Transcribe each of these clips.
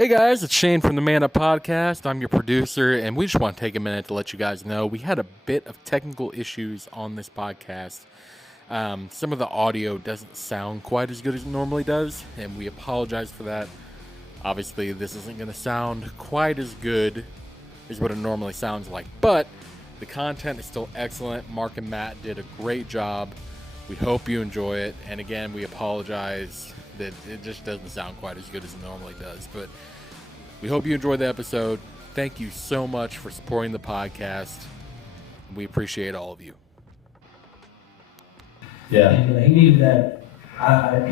Hey guys, it's Shane from the Man Up Podcast. I'm your producer, and we just want to take a minute to let you guys know we had a bit of technical issues on this podcast. Some of the audio doesn't sound quite as good as it normally does, and we apologize for that. Obviously, this isn't going to sound quite as good as what it normally sounds like, but the content is still excellent. Mark and Matt did a great job. We hope you enjoy it, and again, we apologize that it just doesn't sound quite as good as it normally does, but we hope you enjoyed the episode. Thank you so much for supporting the podcast. We appreciate all of you. Yeah. And he needed that.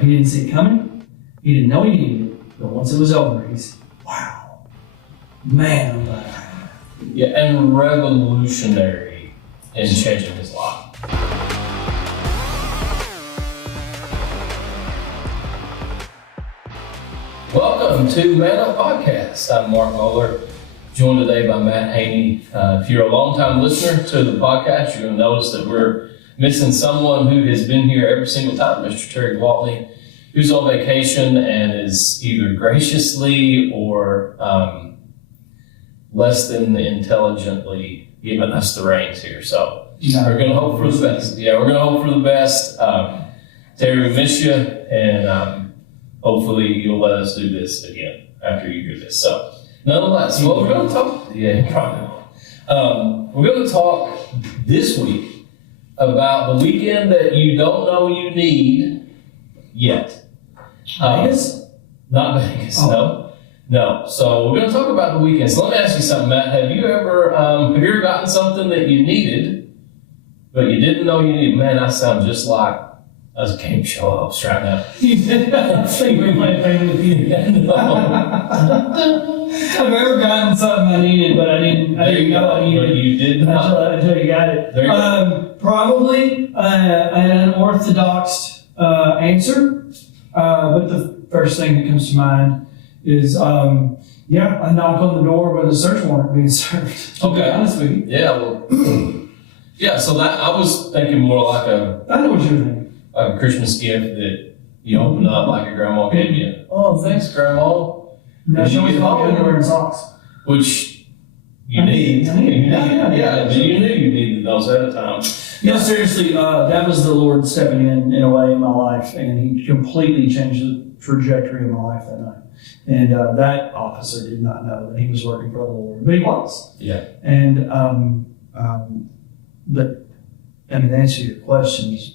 He didn't see it coming. He didn't know he needed it. But once it was over, he's, wow, man, I'm glad. Yeah, and revolutionary in changing his life. Welcome to Man Up Podcast. I'm Mark Mohler, joined today by Matt Haney. If you're a long-time listener to the podcast, you're going to notice that we're missing someone who has been here every single time, Mr. Terry Waltney, who's on vacation and is either graciously or less than intelligently giving us the reins here. So we're going to hope for the best. Yeah, we're going to hope for the best. Terry, we miss you, and hopefully you'll let us do this again after you hear this. So, nonetheless, well, we're going to talk. Yeah, probably. We're going to talk this week about the weekend that you don't know you need yet. Vegas? Not Vegas. No. So we're going to talk about the weekend. So let me ask you something, Matt. Have you ever gotten something that you needed, but you didn't know you needed? Man, I sound just like a game show host right now. I think we might play with you. I've ever gotten something I needed, but I didn't know I needed it. But you did not. Until you got it. Probably an unorthodox answer, but the first thing that comes to mind is, I knock on the door with a search warrant being served. Okay. To be honest with you. Yeah, well, yeah, so that I was thinking more like I know what you're thinking. a Christmas gift that you open up like your grandma gave you. Oh, thanks, Grandma. No, Did she you was get talking home? underwear and socks. Which you need. I need. Yeah, but you knew you needed those at a time. No, seriously, that was the Lord stepping in a way in my life, and He completely changed the trajectory of my life that night. And that officer did not know that he was working for the Lord, but he was. Yeah. And but I mean, to answer your questions,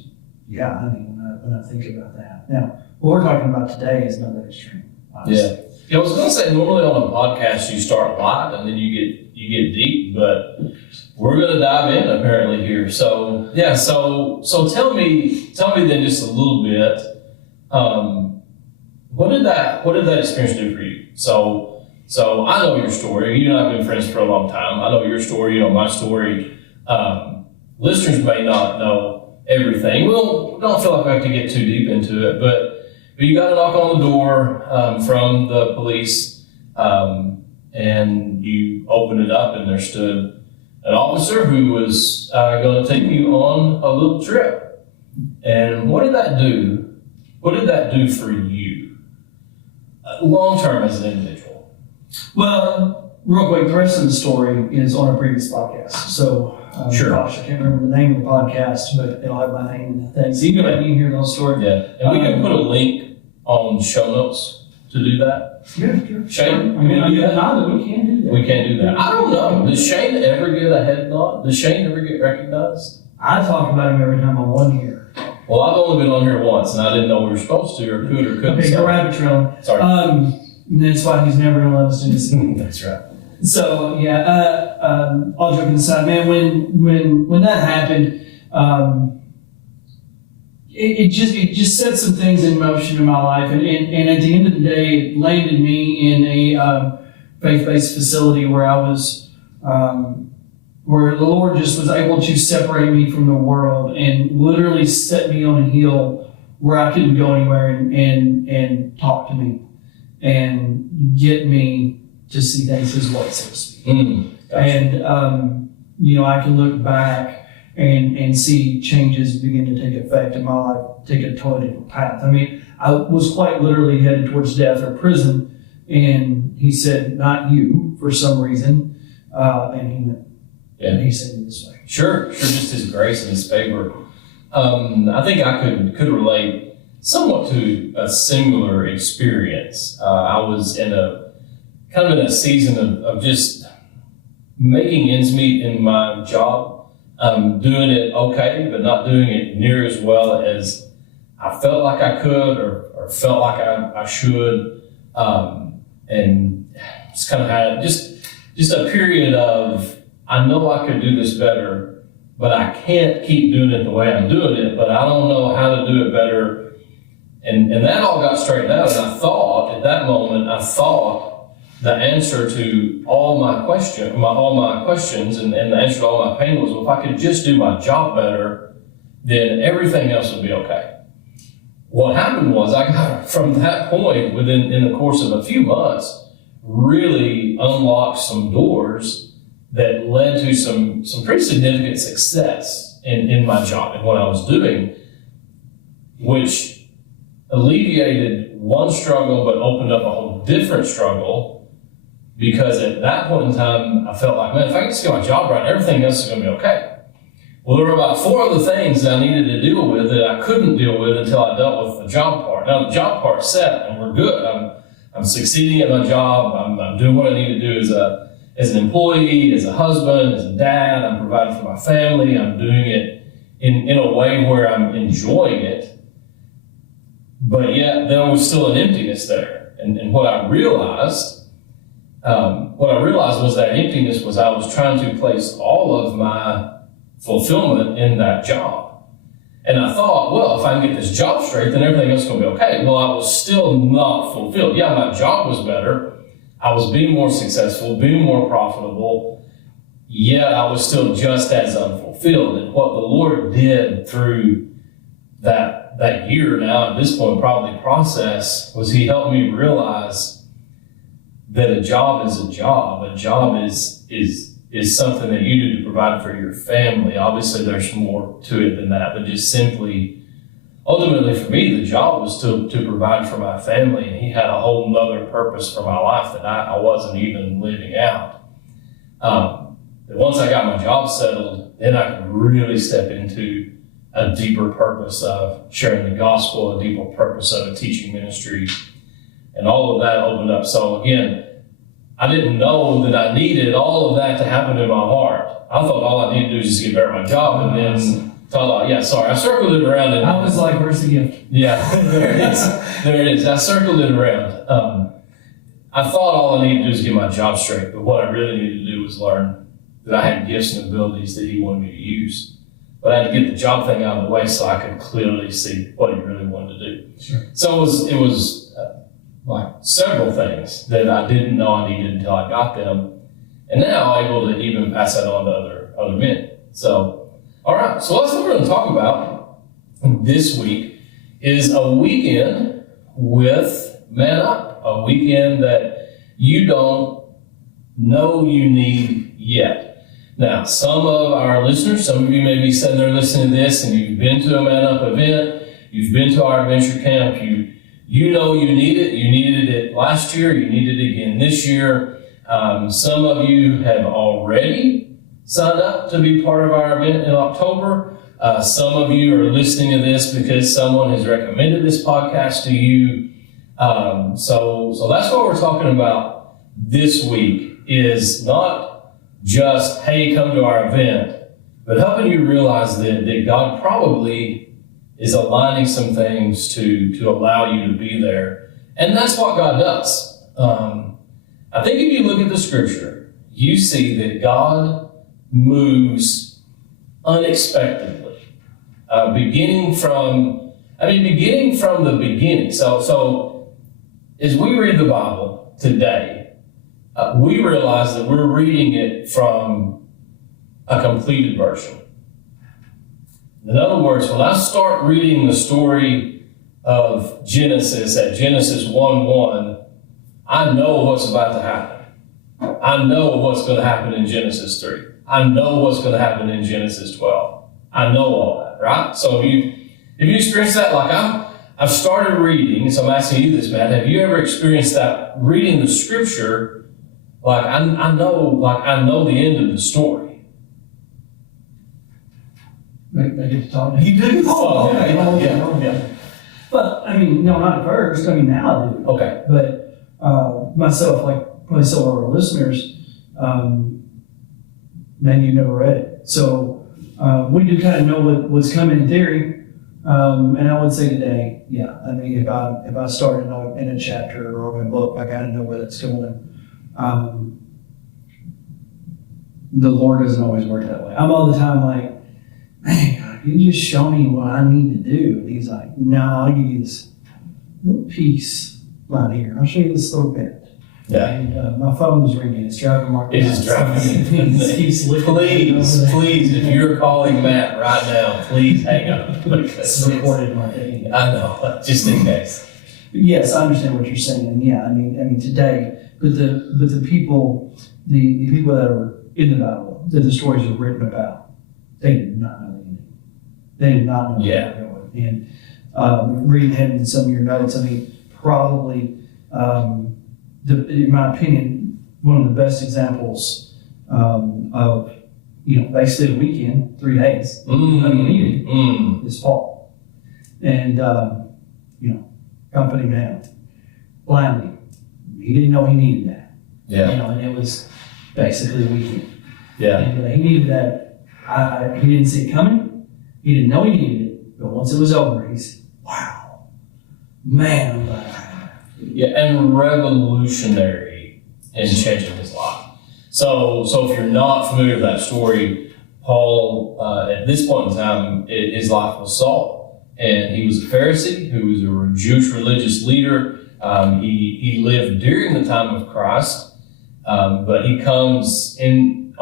yeah, I mean, when I think about that. Now, what we're talking about today is not that extreme. Obviously. Yeah, I was going to say normally on a podcast you start light and then you get deep, but we're going to dive in apparently here. So yeah, so tell me then just a little bit. What did that experience do for you? So I know your story. You and I have been friends for a long time. I know your story. You know my story. Listeners may not know everything. We don't feel like we have to get too deep into it, but you got a knock on the door from the police, and you opened it up, and there stood an officer who was going to take you on a little trip. And what did that do? What did that do for you, long term as an individual? Well, real quick, the rest of the story is on a previous podcast. So, Sure. Gosh, I can't remember the name of the podcast, but it'll have my name in the thing. So you can go back and hear those stories. Yeah, and we can put a link on show notes to do that. Yeah, sure. Shane, I mean, can we do that? we can do that. We can't do that. I don't know. Does Shane ever get a head nod? Does Shane ever get recognized? I talk about him every time I'm on here. Well, I've only been on here once, and I didn't know we were supposed to or could or couldn't. Okay, go rabbit trailing. Sorry. That's why he's never going to let us do this. That's right. So yeah, all joking aside, man, when that happened, it just set some things in motion in my life, and at the end of the day, it landed me in a faith-based facility where I was, where the Lord just was able to separate me from the world and literally set me on a hill where I couldn't go anywhere and talk to me and get me to see things His way, so to speak. Gotcha. And, I can look back and see changes begin to take effect in my life, take a totally different path. I mean, I was quite literally headed towards death or prison And he said, not you, for some reason. And he sent me this way. Sure, just his grace and his favor. I think I could relate somewhat to a similar experience. I was in a season of just making ends meet in my job, doing it okay, but not doing it near as well as I felt like I could or felt like I should, and just kind of had just a period of, I know I could do this better, but I can't keep doing it the way I'm doing it, but I don't know how to do it better. And that all got straightened out, and I thought, at that moment, the answer to all my questions and the answer to all my pain was, well, if I could just do my job better, then everything else would be okay. What happened was I got, from that point, in the course of a few months, really unlocked some doors that led to some pretty significant success in my job and what I was doing, which alleviated one struggle but opened up a whole different struggle, because at that point in time, I felt like, man, if I can just get my job right, everything else is going to be okay. Well, there were about 4 other things that I needed to deal with that I couldn't deal with until I dealt with the job part. Now, the job part's set, and we're good. I'm succeeding at my job. I'm doing what I need to do as an employee, as a husband, as a dad. I'm providing for my family. I'm doing it in a way where I'm enjoying it. But yet, there was still an emptiness there. And what I realized was that emptiness was I was trying to place all of my fulfillment in that job. And I thought, well, if I can get this job straight, then everything else is going to be okay. Well, I was still not fulfilled. Yeah, my job was better. I was being more successful, being more profitable, yet I was still just as unfulfilled. And what the Lord did through that year now, at this point, probably process, was He helped me realize that a job is a job. A job is something that you do to provide for your family. Obviously, there's more to it than that, but just simply, ultimately for me, the job was to provide for my family, and He had a whole nother purpose for my life that I wasn't even living out. Once I got my job settled, then I could really step into a deeper purpose of sharing the gospel, a deeper purpose of a teaching ministry, and all of that opened up. So again, I didn't know that I needed all of that to happen in my heart. I thought all I needed to do was just get better at my job, and then thought, I circled it around. And I was like, where's the gift? Yeah, there it is. There it is. I circled it around. I thought all I needed to do was get my job straight, but what I really needed to do was learn that I had gifts and abilities that He wanted me to use. But I had to get the job thing out of the way so I could clearly see what He really wanted to do. Sure. So it was like several things that I didn't know I needed until I got them. And now I'm able to even pass that on to other men. So, all right. So that's what we're going to talk about this week is a weekend with Man Up, a weekend that you don't know you need yet. Now, some of our listeners, some of you may be sitting there listening to this and you've been to a Man Up event, you've been to our adventure camp, you know you need it. You needed it last year. You need it again this year. Some of you have already signed up to be part of our event in October. Some of you are listening to this because someone has recommended this podcast to you. So that's what we're talking about this week, is not just, hey, come to our event, but helping you realize that God probably is aligning some things to allow you to be there. And that's what God does. I think if you look at the scripture, you see that God moves unexpectedly, beginning from the beginning. So as we read the Bible today, we realize that we're reading it from a completed version. In other words, when I start reading the story of Genesis at Genesis 1:1, I know what's about to happen. I know what's going to happen in Genesis 3. I know what's going to happen in Genesis 12. I know all that, right? So if you experience that, like I've started reading, so I'm asking you this, Matt. Have you ever experienced that reading the scripture? Like I know the end of the story. I get to talk. You do? Oh, okay. Yeah. But I mean, no, not at first. I mean, now I do. Okay. But myself, like probably some of our listeners, maybe you never read it. So we do kind of know what's coming in theory. And I would say today, yeah. I mean, if I start in a chapter or a book, I gotta know where that's going. The Lord doesn't always work that way. I'm all the time like, man, God, you just show me what I need to do. And He's like, no, I'll give you this little piece right here. I'll show you this little bit. Yeah. And my phone's ringing. It's driving Mark. It is driving me. Please, if you're calling Matt right now, please hang up. It's recorded, Mark. I know, just in case. Yes, I understand what you're saying. And yeah, I mean today, but the people, the people that are in the Bible, that the stories are written about, they did not know the ending. They did not know Yeah. where they were going. And reading ahead in some of your notes, I mean, probably. In my opinion, one of the best examples of, basically the weekend, 3 days, needed is Paul. And, company man, blindly. He didn't know he needed that. Yeah. And it was basically a weekend. Yeah. And he needed that. He didn't see it coming. He didn't know he needed it. But once it was over, he said, wow, man, I'm glad I had that. Yeah, and revolutionary in changing his life. So if you're not familiar with that story, Paul, at this point in time, his life was Saul. And he was a Pharisee who was a Jewish religious leader. He lived during the time of Christ, but he comes into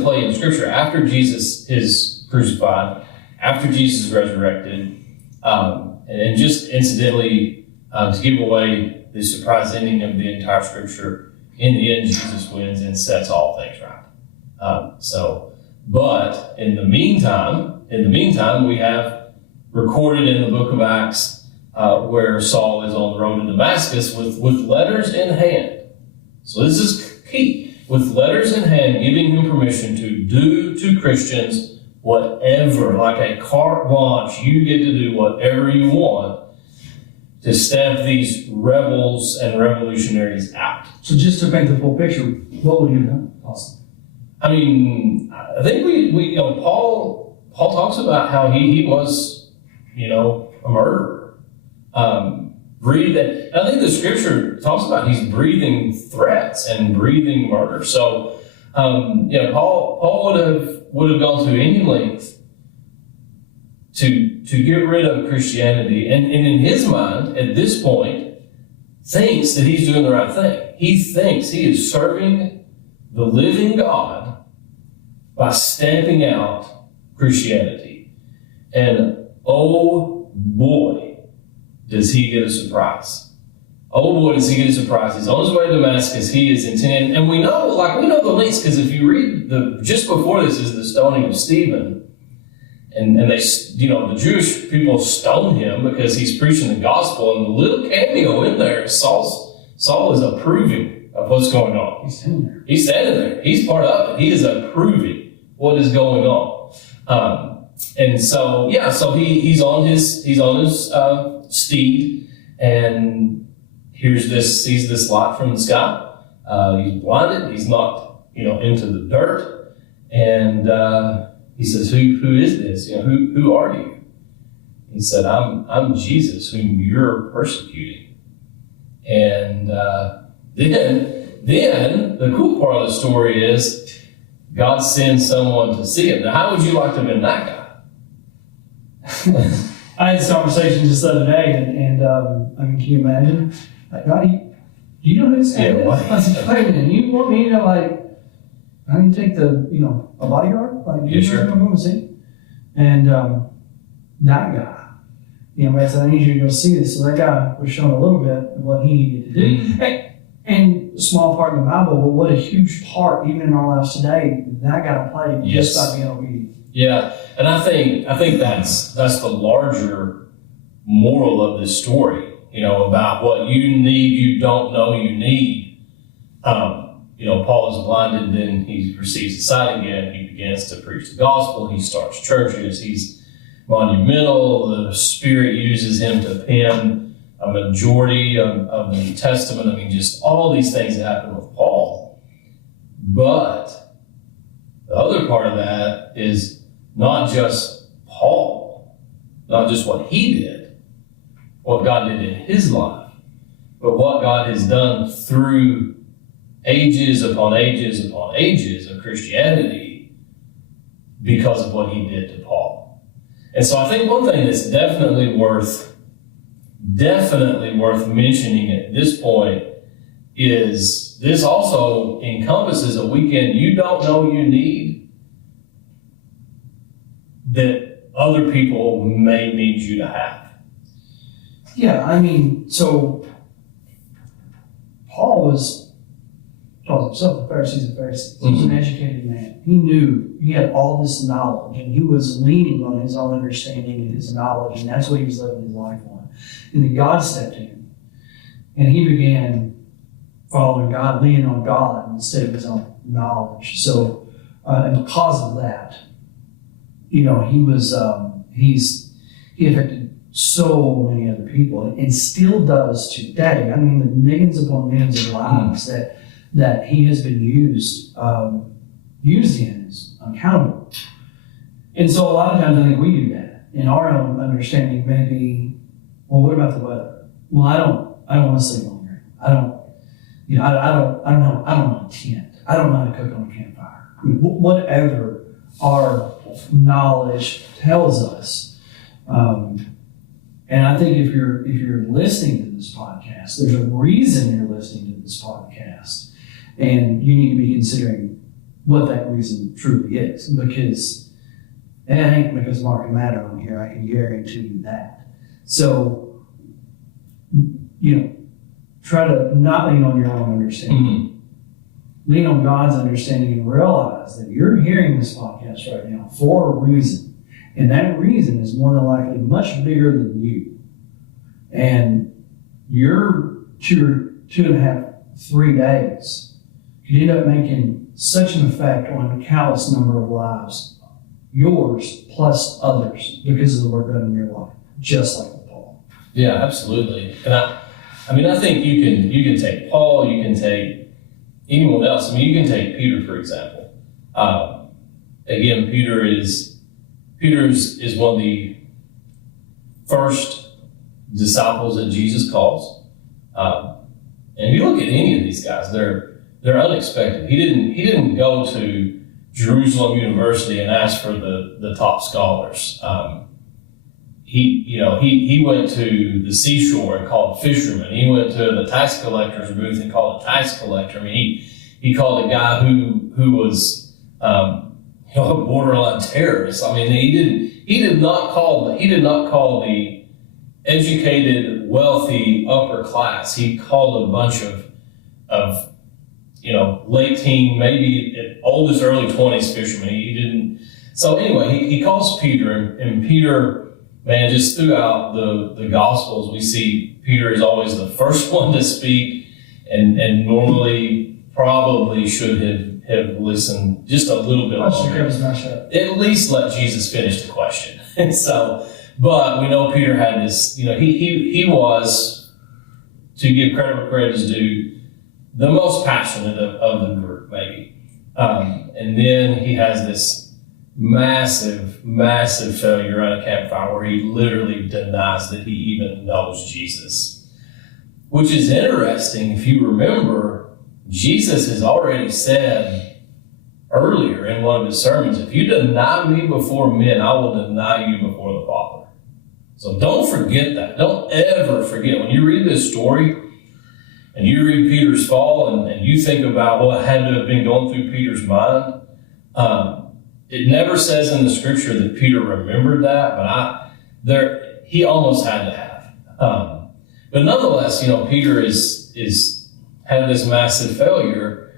play in Scripture after Jesus is crucified, after Jesus is resurrected, and just incidentally, to give away the surprise ending of the entire Scripture, in the end, Jesus wins and sets all things right. But in the meantime, we have recorded in the book of Acts where Saul is on the road to Damascus with letters in hand. So this is key. With letters in hand, giving him permission to do to Christians whatever, like a carte blanche, you get to do whatever you want to stamp these rebels and revolutionaries out. So just to paint the full picture, what would you have done? Awesome. I mean, I think we Paul talks about how he was, a murderer. Breathe. I think the Scripture talks about he's breathing threats and breathing murder. So, Paul would have gone to any length to get rid of Christianity, and in his mind, at this point, thinks that he's doing the right thing. He thinks he is serving the living God by stamping out Christianity. And oh boy, does he get a surprise. Oh boy, does he get a surprise. He's on his way to Damascus. He is intending, and we know the links, because if you read just before this is the stoning of Stephen. And they, the Jewish people stone him because he's preaching the gospel. And the little cameo in there, Saul is approving of what's going on. He's standing there. He's part of it. He is approving what is going on. And so he's on his steed, and sees this light from the sky. He's blinded. He's knocked, into the dirt, and he says, "Who is this? Who are you?" He said, "I'm Jesus, whom you're persecuting." And then the cool part of the story is God sends someone to see him. Now, how would you like to have been that guy? I had this conversation just the other day, and can you imagine? Like, God, do you know who this guy is? I said, wait a minute, you want me to I need to take a bodyguard? Yeah, sure. I'm going to see. And that guy, I said, I need you to go see this. So that guy was showing a little bit of what he needed to do. And a small part in the Bible, but what a huge part, even in our lives today, that guy played just by being obedient. Yeah, and I think that's the larger moral of this story, about what you need, you don't know you need. Paul is blinded, then he receives his sight again. He begins to preach the gospel. He starts churches. He's monumental. The Spirit uses him to pen a majority of the New Testament. I mean, just all these things that happen with Paul. But the other part of that is not just Paul, not just what he did, what God did in his life, but what God has done through ages upon ages upon ages of Christianity because of what he did to Paul. And so I think one thing that's definitely worth mentioning at this point is this also encompasses a weekend you don't know you need that other people may need you to have. Yeah, I mean, so Paul calls himself a Pharisee of Pharisees. He was an educated man. He knew, he had all this knowledge, and he was leaning on his own understanding and his knowledge, and that's what he was living his life on. And then God stepped in, and he began following God, leaning on God instead of his own knowledge. So, and because of that, he affected so many other people, and still does today. I mean, the millions upon millions of lives that he has been used in is uncountable. And so a lot of times I think we do that. In our own understanding, maybe, well, what about the weather? Well, I don't want to sleep longer. I don't know how to tent. I don't know how to cook on a campfire. I mean, whatever our knowledge tells us. And I think if you're listening to this podcast, there's a reason you're listening to this podcast. And you need to be considering what that reason truly is. Because it ain't because Mark and Matt are on here, I can guarantee you that. So, try to not lean on your own understanding. Mm-hmm. Lean on God's understanding and realize that you're hearing this podcast right now for a reason. And that reason is more than likely much bigger than you. And your 2.5, 3 days could end up making such an effect on a countless number of lives, yours plus others, because of the work done in your life, just like with Paul. Yeah, absolutely. And I think you can take Paul, you can take anyone else. I mean, you can take Peter, for example. Again, Peter is one of the first disciples that Jesus calls. And if you look at any of these guys, they're unexpected. He didn't go to Jerusalem University and ask for the top scholars. He went to the seashore and called fishermen. He went to the tax collector's booth and called a tax collector. I mean, he called a guy who was a borderline terrorist. I mean, he did not call the educated, wealthy upper class. He called a bunch of late teen, maybe at oldest early 20s fishermen. He didn't. So anyway, he calls Peter, and Peter, man, just throughout the Gospels, we see Peter is always the first one to speak, and normally probably should have listened just a little bit longer. At least let Jesus finish the question. And so, but we know Peter had this, he was, to give credit where credit is due, the most passionate of the group, maybe. And then he has this massive, massive failure at a campfire where he literally denies that he even knows Jesus. Which is interesting. If you remember, Jesus has already said earlier in one of his sermons, if you deny me before men, I will deny you before the Father. So don't forget that. Don't ever forget. When you read this story and you read Peter's fall and you think about what had to have been going through Peter's mind, it never says in the scripture that Peter remembered that, but he almost had to have. But nonetheless, Peter is had this massive failure,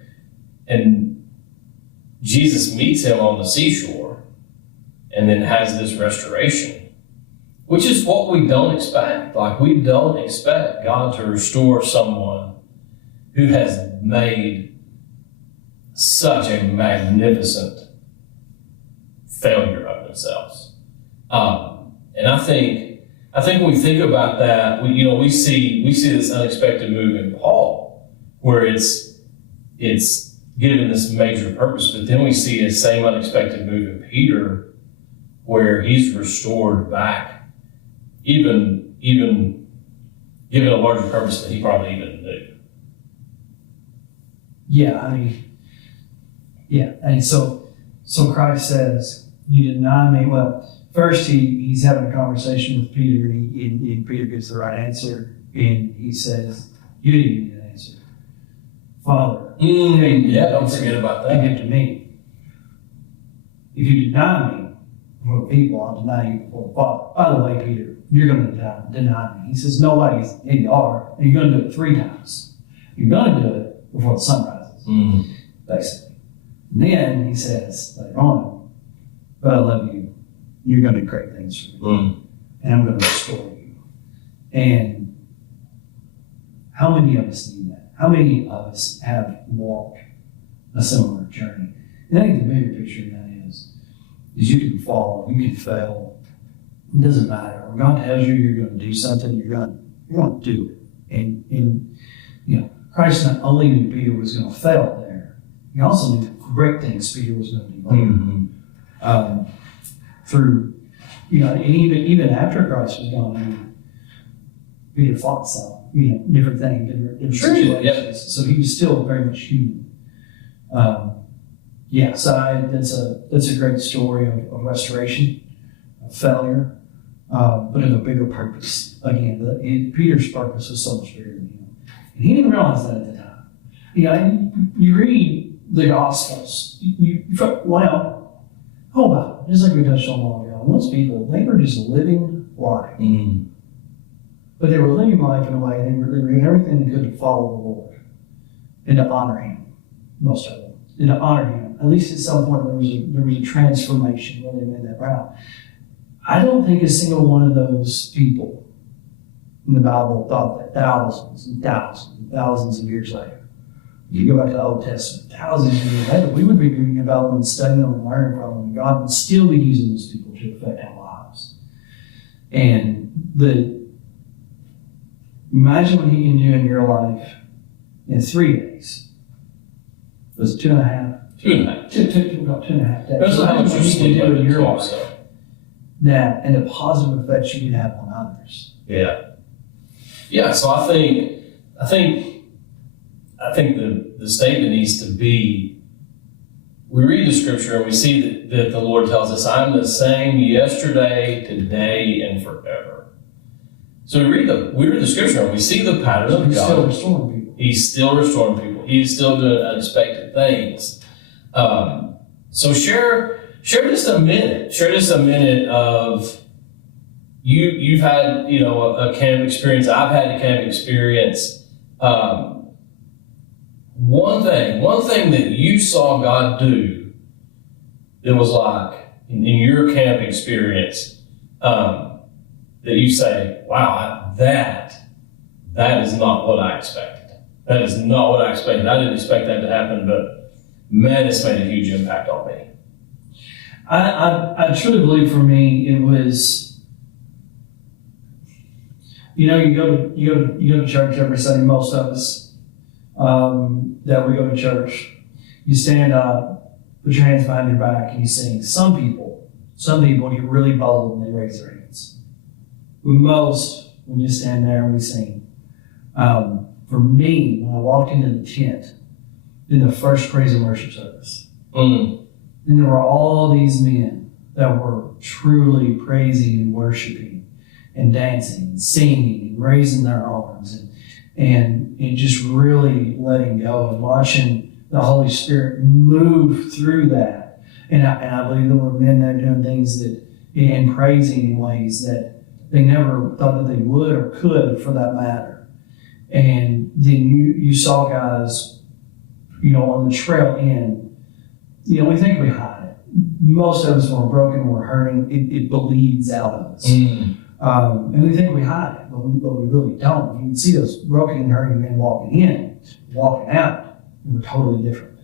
and Jesus meets him on the seashore and then has this restoration, Which is what we don't expect. Like, we don't expect God to restore someone who has made such a magnificent failure of themselves. And I think when we think about that, we see this unexpected move in Paul, where it's given this major purpose, but then we see the same unexpected move in Peter, where he's restored back, even given a larger purpose that he probably even knew. And so Christ says, you deny me. Well, first he's having a conversation with Peter, and Peter gives the right answer, and he says, you didn't give me that answer. Father. Don't forget about that. Give it to me. If you deny me before the people, I'll deny you before the Father. By the way, Peter, you're going to deny me. He says, no way. And you are. And you're going to do it 3 times. You're going to do it before the sun rises, basically. And then he says later on, but I love you. You're going to do great things for me. And I'm going to restore you. And how many of us need that? How many of us have walked a similar journey? And I think the bigger picture of that is you can fall, you can fail. It doesn't matter. When God tells you you're going to do something, you're going to do it. And Christ not only knew Peter was going to fail there, he also knew great things Peter was going to do later. Through, and even after Christ was gone, Peter fought some, different things, different situations. Yep. So he was still very much human. So that's a great story of restoration, of failure, but of a bigger purpose. Again, Peter's purpose was so much bigger than him, and he didn't realize that at the time. You read the Gospels, just like we touched on a while ago, most people, they were just living life. But they were living life in a way, they were doing everything they could to follow the Lord and to honor Him, most of them, and to honor Him. At least at some point there was a transformation when they made that route. I don't think a single one of those people in the Bible thought that thousands and thousands and thousands of years later. You go back to the Old Testament, thousands of years later, we would be reading about them and studying them and learning from them. And God would still be using those people to affect our lives. And imagine what He can do in your life in 3 days. Was it 2.5? 2.5. About 2.5 days. That's how much you can do in your life. So. That and the positive effects you can have on others. Yeah. So I think the statement needs to be, we read the scripture and we see that the Lord tells us, I'm the same yesterday, today, and forever. So we read the scripture and we see the pattern of God. He's still restoring people. He's still restoring people. He's still doing unexpected things. So share just a minute. Share just a minute of you've had a camp experience. I've had a camp experience. One thing that you saw God do that was like in your camp experience, that you say, wow, that is not what I expected. That is not what I expected. I didn't expect that to happen, but man, it's made a huge impact on me. I truly believe for me it was, you go to church every Sunday, most of us. That we go to church, you stand up, put your hands behind your back, and you sing. Some people get really bold and they raise their hands. Most, we just stand there and we sing. For me, when I walked into the tent in the first praise and worship service, and there were all these men that were truly praising and worshiping and dancing and singing and raising their arms and just really letting go and watching the Holy Spirit move through that. And I believe there were men there doing things and praising in ways that they never thought that they would or could, for that matter. And then you saw guys, on the trail end, we think we hide it. Most of us, when we're broken, we're hurting, it bleeds out of us. And we think we hide it, but we really don't. You can see those broken and hurting men walking in, walking out, and we're totally different.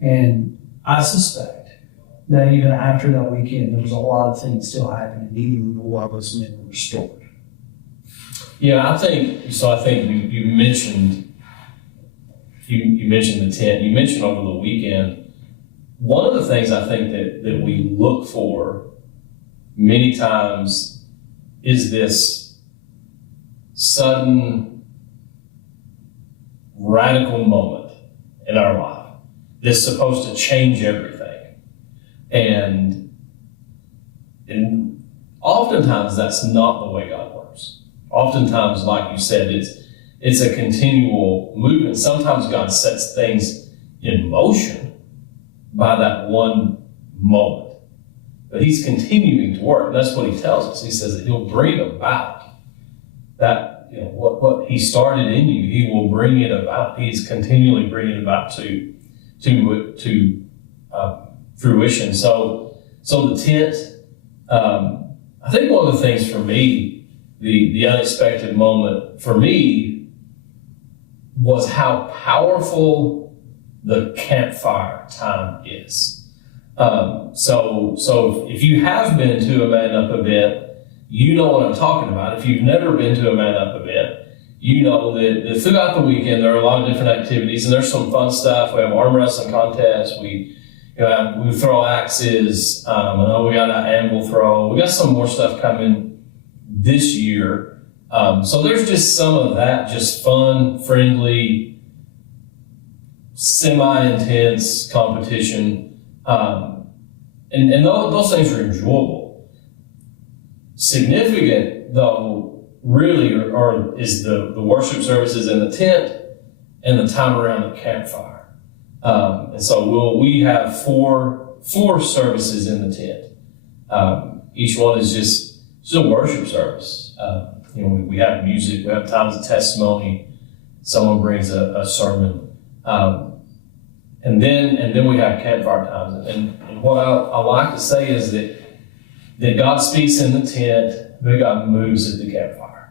And I suspect that even after that weekend, there was a lot of things still happening, even while those men were restored. Yeah, I think you mentioned the tent. You mentioned over the weekend. One of the things I think that we look for many times is this sudden radical moment in our life that's supposed to change everything. And oftentimes that's not the way God works. Oftentimes, like you said, it's a continual movement. Sometimes God sets things in motion by that one moment. But he's continuing to work. And that's what he tells us. He says that he'll bring about that, what he started in you, he will bring it about. He's continually bringing it about to fruition. So the tent, I think one of the things for me, the unexpected moment for me was how powerful the campfire time is. So if you have been to a Man Up event, you know what I'm talking about. If you've never been to a Man Up event, you know that throughout the weekend there are a lot of different activities, and there's some fun stuff. We have arm wrestling contests. We throw axes. I know we got an anvil throw. We got some more stuff coming this year. So there's just some of that, just fun, friendly, semi-intense competition. And those things are enjoyable. Significant, though, really is the worship services in the tent and the time around the campfire. And so we have four services in the tent. Each one is just a worship service. We have music, we have times of testimony. Someone brings a sermon, and then we have campfire times. And what I like to say is that God speaks in the tent, but God moves at the campfire.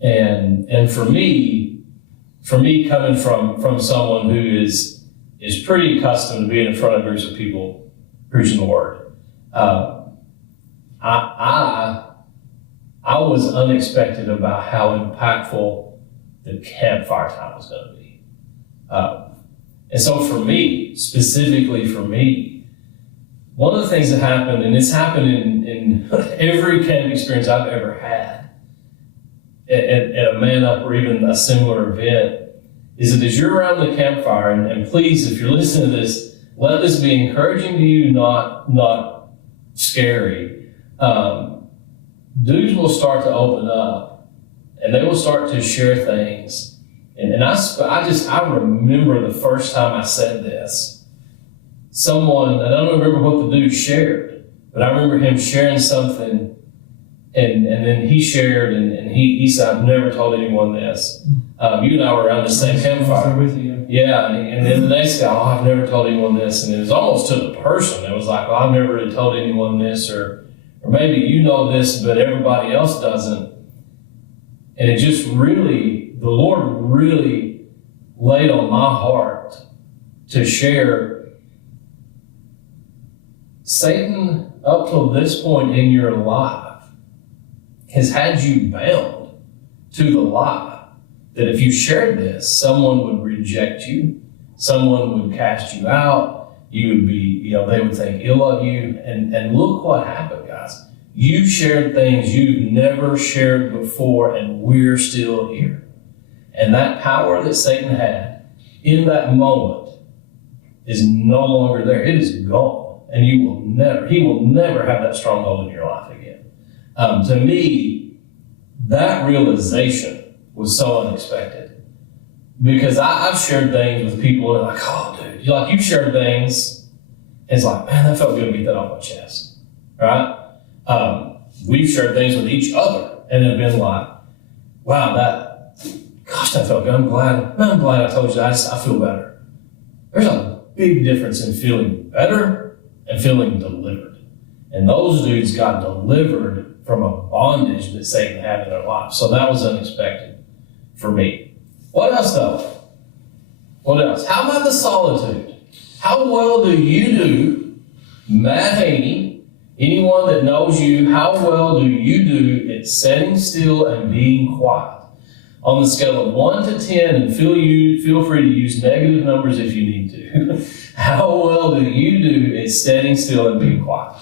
And for me coming from someone who is pretty accustomed to being in front of groups of people preaching the word, I was unexpected about how impactful the campfire time was going to be. And so for me, specifically for me, one of the things that happened, and it's happened in every camp experience I've ever had at a Man Up or even a similar event, is that as you're around the campfire, and please, if you're listening to this, let this be encouraging to you, not scary. Dudes will start to open up, and they will start to share things. And I remember the first time I said this. Someone, and I don't remember what the dude shared, but I remember him sharing something, and then he shared, and he said, "I've never told anyone this." You and I were around the same campfire. Yeah, and then the next guy, "I've never told anyone this," and it was almost to the person. It was like, "Well, I've never really told anyone this," or maybe you know this, but everybody else doesn't. And it just really, the Lord really laid on my heart to share. Satan, up till this point in your life, has had you bound to the lie that if you shared this, someone would reject you, someone would cast you out, you would be, they would think ill of you. And look what happened, guys. You shared things you've never shared before, and we're still here. And that power that Satan had in that moment is no longer there. It is gone. And he will never have that stronghold in your life again. To me, that realization was so unexpected, because I've shared things with people and they're like, "Oh, dude, you shared things." And it's like, "Man, that felt good to get that off my chest." Right? We've shared things with each other and have been like, "Wow, that felt good. I'm glad I told you that. I feel better." There's a big difference in feeling better and feeling delivered. And those dudes got delivered from a bondage that Satan had in their life. So that was unexpected for me. What else though? What else? How about the solitude? How well do you do, Matt Haney, anyone that knows you, how well do you do at sitting still and being quiet? On the scale of 1 to 10, and feel free to use negative numbers if you need to. How well do you do at sitting still and being quiet?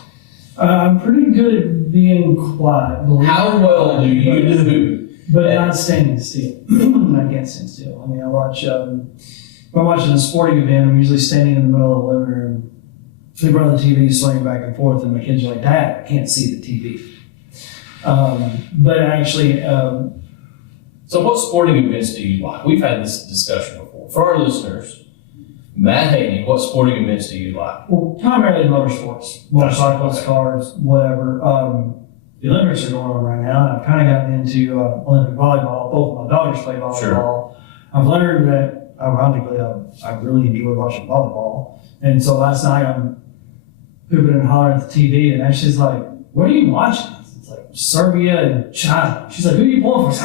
I'm pretty good at being quiet. How well do you do? But not standing still. I can't stand still. I mean, I watch, if I'm watching a sporting event, I'm usually standing in the middle of the living room. They run the TV swinging back and forth, and my kids are like, Dad, I can't see the TV. But actually, so what sporting events do you like? We've had this discussion before. For our listeners, Matt Haney, what sporting events do you like? Well, primarily motorsports. Motorcycles, cars, whatever. The Olympics are going on right now, and I've kind of gotten into Olympic volleyball. Both of my daughters play volleyball. Sure. I've learned that, ironically, I really enjoy watching volleyball. And so last night I'm hooping and hollering at the TV, and she's like, what are you watching? It's like Serbia and China. She's like, who are you pulling for?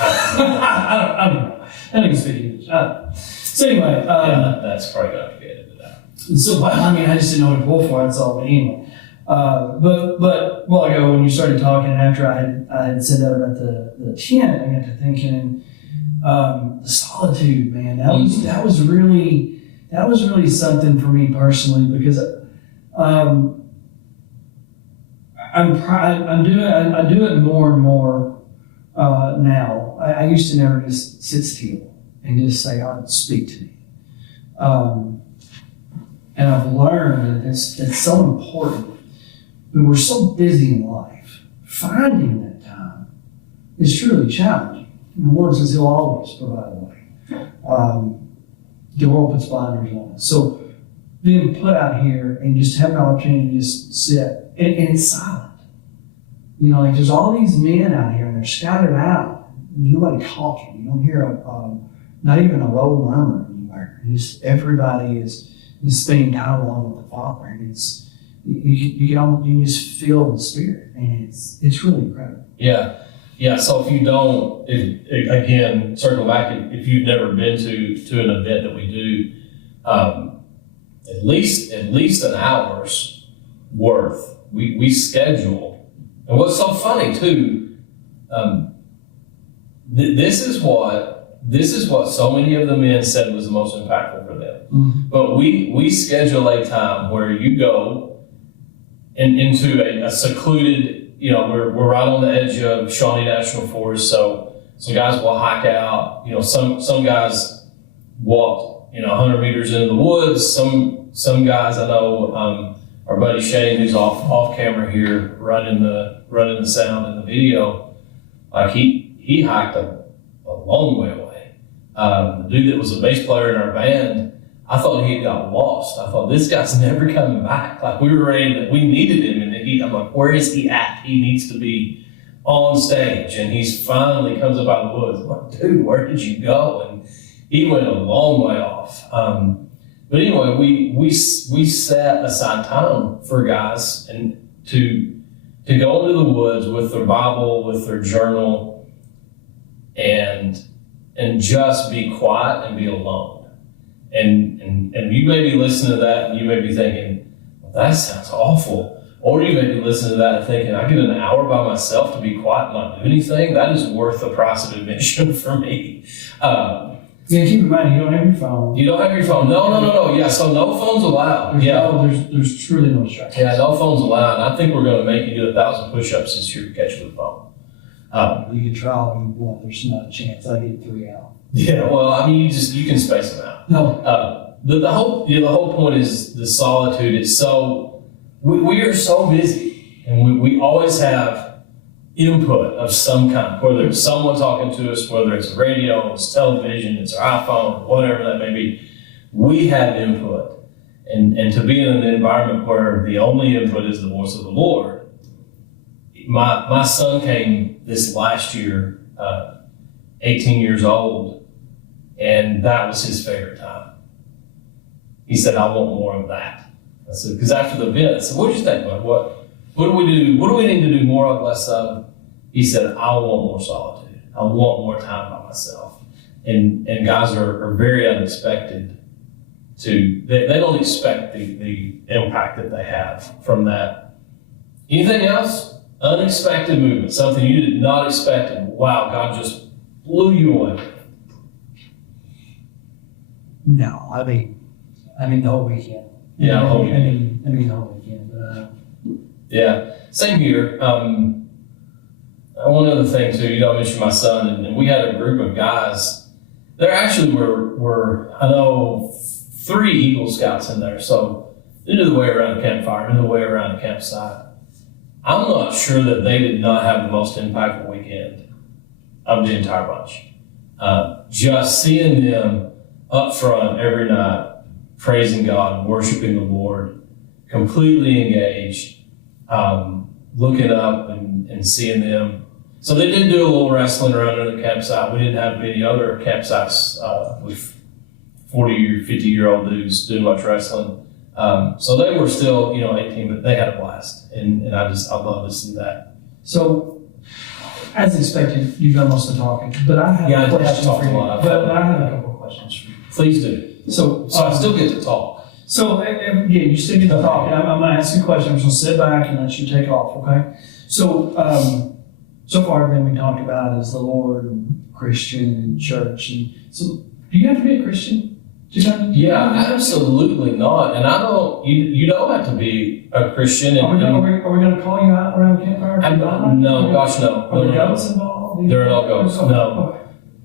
I don't know. I don't speak English. So anyway. That's probably going to get into that. So, I mean, I just didn't know what to pull for. That's all. But anyway. But a while ago when you started talking, after I had said that about the tent, I got to thinking, the solitude, man, that was really something for me personally, because I do it more and more now. I used to never just sit still and just say, "God, speak to me." And I've learned that it's so important. But we're so busy in life, finding that time is truly challenging. And the Lord says He'll always provide a way. The world puts blinders on us. So being put out here and just having an opportunity to just sit, and it's silent. You know, like there's all these men out here and they're scattered out. There's nobody talking. You don't hear not even a low murmur anywhere. Everybody is spending time along with the Father, and it's you can just feel the Spirit, and it's really incredible. Yeah. So again, circle back, if you've never been to an event that we do, at least an hour's worth we schedule. And what's so funny too, this is what so many of the men said was the most impactful for them. Mm-hmm. But we schedule a time where you go into a secluded, we're right on the edge of Shawnee National Forest, so guys will hike out. Some guys walked 100 meters into the woods. Some guys I know, our buddy Shane, who's off camera here, running the sound in the video, like he hiked a long way away. The dude that was a bass player in our band, I thought he had got lost. I thought, this guy's never coming back. Like we needed him, and I'm like, where is he at? He needs to be on stage, and he's finally comes up out of the woods. I'm like, dude, where did you go? And he went a long way off. But anyway, we set aside time for guys and to go into the woods with their Bible, with their journal, and just be quiet and be alone. And you may be listening to that and you may be thinking, well, that sounds awful. Or you may be listening to that and thinking, I get an hour by myself to be quiet and not do anything. That is worth the price of admission for me. Yeah, keep in mind, you don't have your phone. You don't have your phone. No. Yeah, so no phones allowed. There's truly no distraction. Yeah, no phones allowed. I think we're going to make you do 1,000 push-ups since you're catching the phone. You can try all you want. There's not a chance. I get 3 out. Yeah, well, I mean, you can space them out. No. The whole point is the solitude. It's so we are so busy, and we always have input of some kind, whether it's someone talking to us, whether it's radio, it's television, it's our iPhone, whatever that may be. We have input, and to be in an environment where the only input is the voice of the Lord. My son came this last year, 18 years old, and that was his favorite time. He said, I want more of that. I said, because after the event, I said, what did you think, bud? What what do we do? What do we need to do more of, less of? He said, I want more solitude. I want more time by myself. And guys are very unexpected they don't expect the impact that they have from that. Anything else? Unexpected movement, something you did not expect, and wow, God just blew you away. No, I mean the whole weekend. Yeah, the whole weekend. The whole weekend. Yeah, same here. One other thing too, I mentioned my son, and we had a group of guys. There actually were I know 3 Eagle Scouts in there, so they knew the way around the campfire, knew the way around the campsite. I'm not sure that they did not have the most impactful weekend of the entire bunch. Just seeing them up front every night, praising God, worshiping the Lord, completely engaged, looking up and seeing them. So they did do a little wrestling around the campsite. We didn't have many other campsites with 40 or 50-year-old dudes doing much wrestling. So they were still, 18, but they had a blast. And I love to see that. So, as expected, you've done most of the talking, but I have a question for you. But I have a couple of questions for you. Please do. So I still get to talk. So, yeah, you still get to talk. I'm going to ask you a question. I'm just going to sit back and let you take off, okay? So, so far everything we talked about is the Lord and Christian and church. And so, do you have to be a Christian? Yeah, absolutely not. And I don't. You don't have to be a Christian. Are we going to call you out around the campfire? No, gosh, no. Are there goats involved? There are no goats.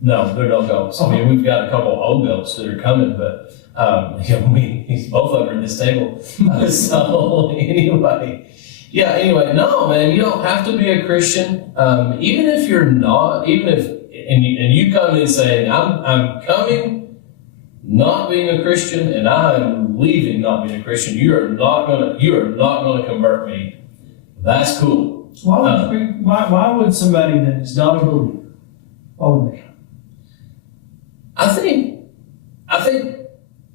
No, there are no goats. I mean, we've got a couple of old goats that are coming, but both of them are at this table. So anyway. Yeah, no, man, you don't have to be a Christian. Even if you're not, and you come in saying, I'm coming not being a Christian, and I'm leaving not being a Christian, you are not gonna convert me. That's cool. Why would somebody that is not a believer, why would they come? I think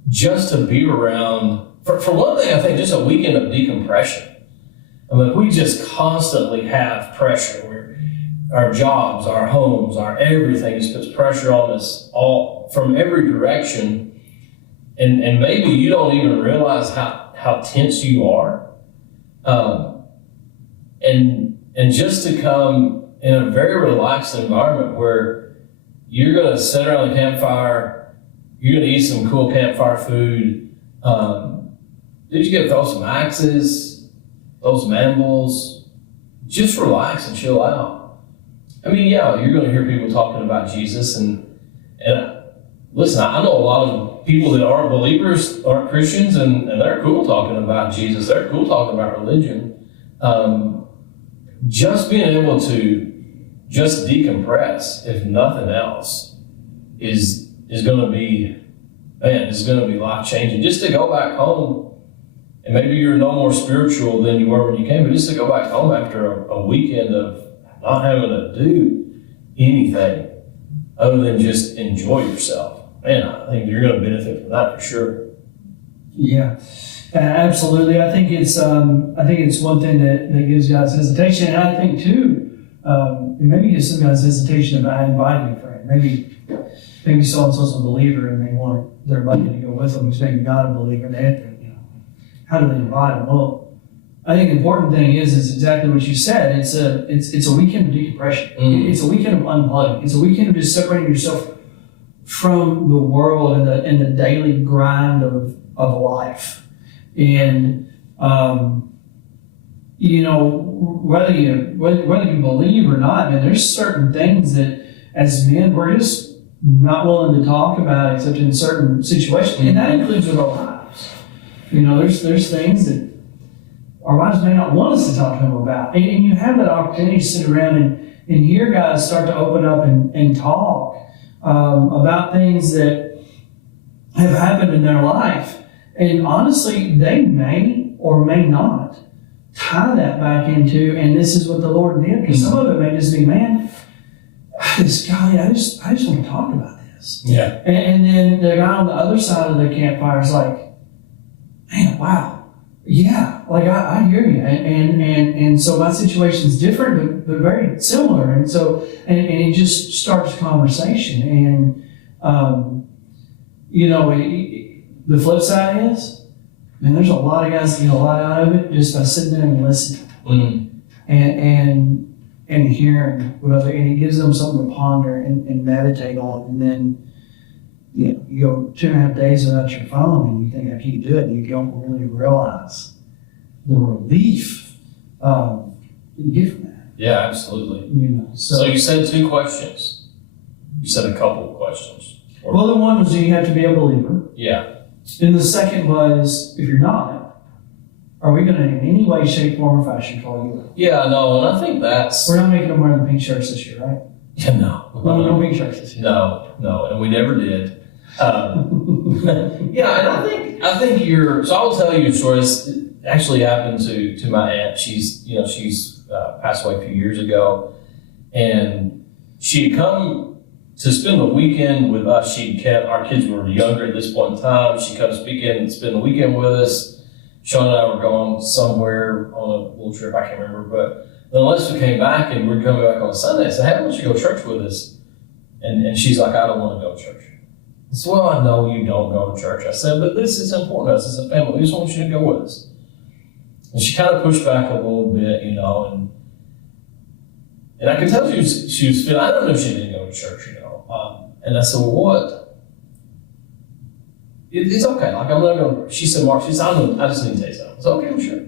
just to be around, for one thing, I think just a weekend of decompression. I mean, we just constantly have pressure. Our jobs, our homes, our everything just puts pressure on us all from every direction. And maybe you don't even realize how tense you are. And just to come in a very relaxed environment where you're going to sit around the campfire, you're going to eat some cool campfire food. Did you get to throw some axes, those mandibles? Just relax and chill out. I mean, yeah, you're going to hear people talking about Jesus, and listen, I know a lot of people that aren't believers, aren't Christians, and they're cool talking about Jesus. They're cool talking about religion. Just being able to just decompress, if nothing else, is going to be life changing. Just to go back home, and maybe you're no more spiritual than you were when you came, but just to go back home after a weekend of not having to do anything other than just enjoy yourself. Man, I think you're going to benefit from that for sure. Yeah, absolutely. I think it's one thing that gives guys hesitation, and I think too, it maybe gives some guys hesitation about inviting a friend. Maybe so and so's a believer, and they want their buddy to go with them who's maybe not a believer. And they have to, how do they invite them? Well, I think the important thing is exactly what you said. It's a weekend of decompression. It's a weekend of unplugging. It's a weekend of just separating yourself from the world and the daily grind of life. And whether you believe or not, man, there's certain things that as men we're just not willing to talk about except in certain situations, and that includes with our wives. There's things that our wives may not want us to talk to them about. And you have that opportunity to sit around and hear guys start to open up and talk about things that have happened in their life. And honestly, they may or may not tie that back into, and this is what the Lord did. Because some of it may just be, man, I just want to talk about this. Yeah. And then the guy on the other side of the campfire is like, man, wow. Yeah, like I hear you, and so my situation's different, but very similar, and so and it just starts conversation, and the flip side is, man, there's a lot of guys that get a lot out of it just by sitting there and listening, and hearing whatever, and it gives them something to ponder and meditate on, and then. You go 2.5 days without your phone and you think I can't do it, and you don't really realize the relief you get from that. Yeah, absolutely. So you said 2 questions. You said a couple of questions. Well, the one was, do you have to be a believer? Yeah. And the second was, if you're not, are we going to in any way, shape, form, or fashion call you up? Yeah, no, and I think that's... We're not making them wear the pink shirts this year, right? Yeah, no. No pink shirts this year. No, and we never did. Yeah, and I think you're. So I'll tell you a story. This actually happened to my aunt. She's passed away a few years ago, and she had come to spend the weekend with us. Our kids were younger at this point in time. She come and spend the weekend with us. Sean and I were going somewhere on a little trip. I can't remember, but then Alyssa came back, and we're coming back on Sunday. I said, "Hey, why don't you go to church with us?" And she's like, "I don't want to go to church." I said, "Well, I know you don't go to church." I said, "But this is important to us as a family. We just want you to go with us." And she kind of pushed back a little bit, and I could tell she was feeling, I don't know if she didn't go to church, and I said, "Well, what?" It's okay. Like, I'm not going to. She said, "Mark," I just need to tell you something." I said, "Okay, well, sure."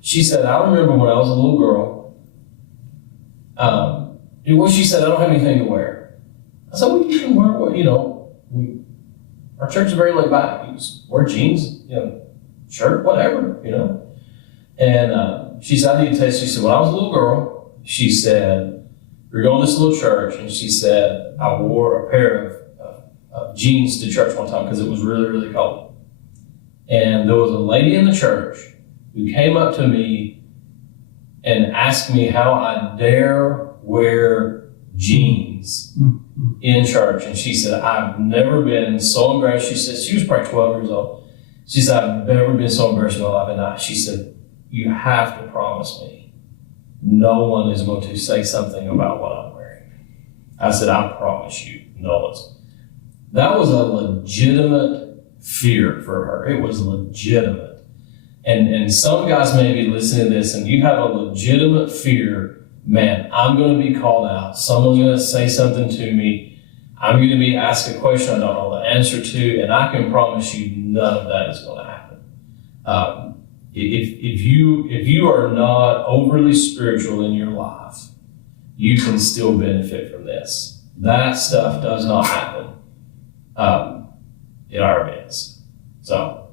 She said, "I remember when I was a little girl, she said, I don't have anything to wear." I said, "Well, you can wear what, our church is very laid back. You just wear jeans, shirt, whatever, And she said, "I need to tell you." She said, "When I was a little girl," she said, "we were going to this little church," and she said, "I wore a pair of jeans to church one time because it was really, really cold. And there was a lady in the church who came up to me and asked me how I dare wear jeans in church." And she said, "I've never been so embarrassed." She said, she was probably 12 years old. She said, "I've never been so embarrassed in my life." And she said, "You have to promise me no one is going to say something about what I'm wearing." I said, "I promise you, no one's." That was a legitimate fear for her. It was legitimate. And some guys may be listening to this and you have a legitimate fear. Man, I'm going to be called out. Someone's going to say something to me. I'm going to be asked a question I don't know the answer to, and I can promise you none of that is going to happen. If you are not overly spiritual in your life, you can still benefit from this. That stuff does not happen in our events. So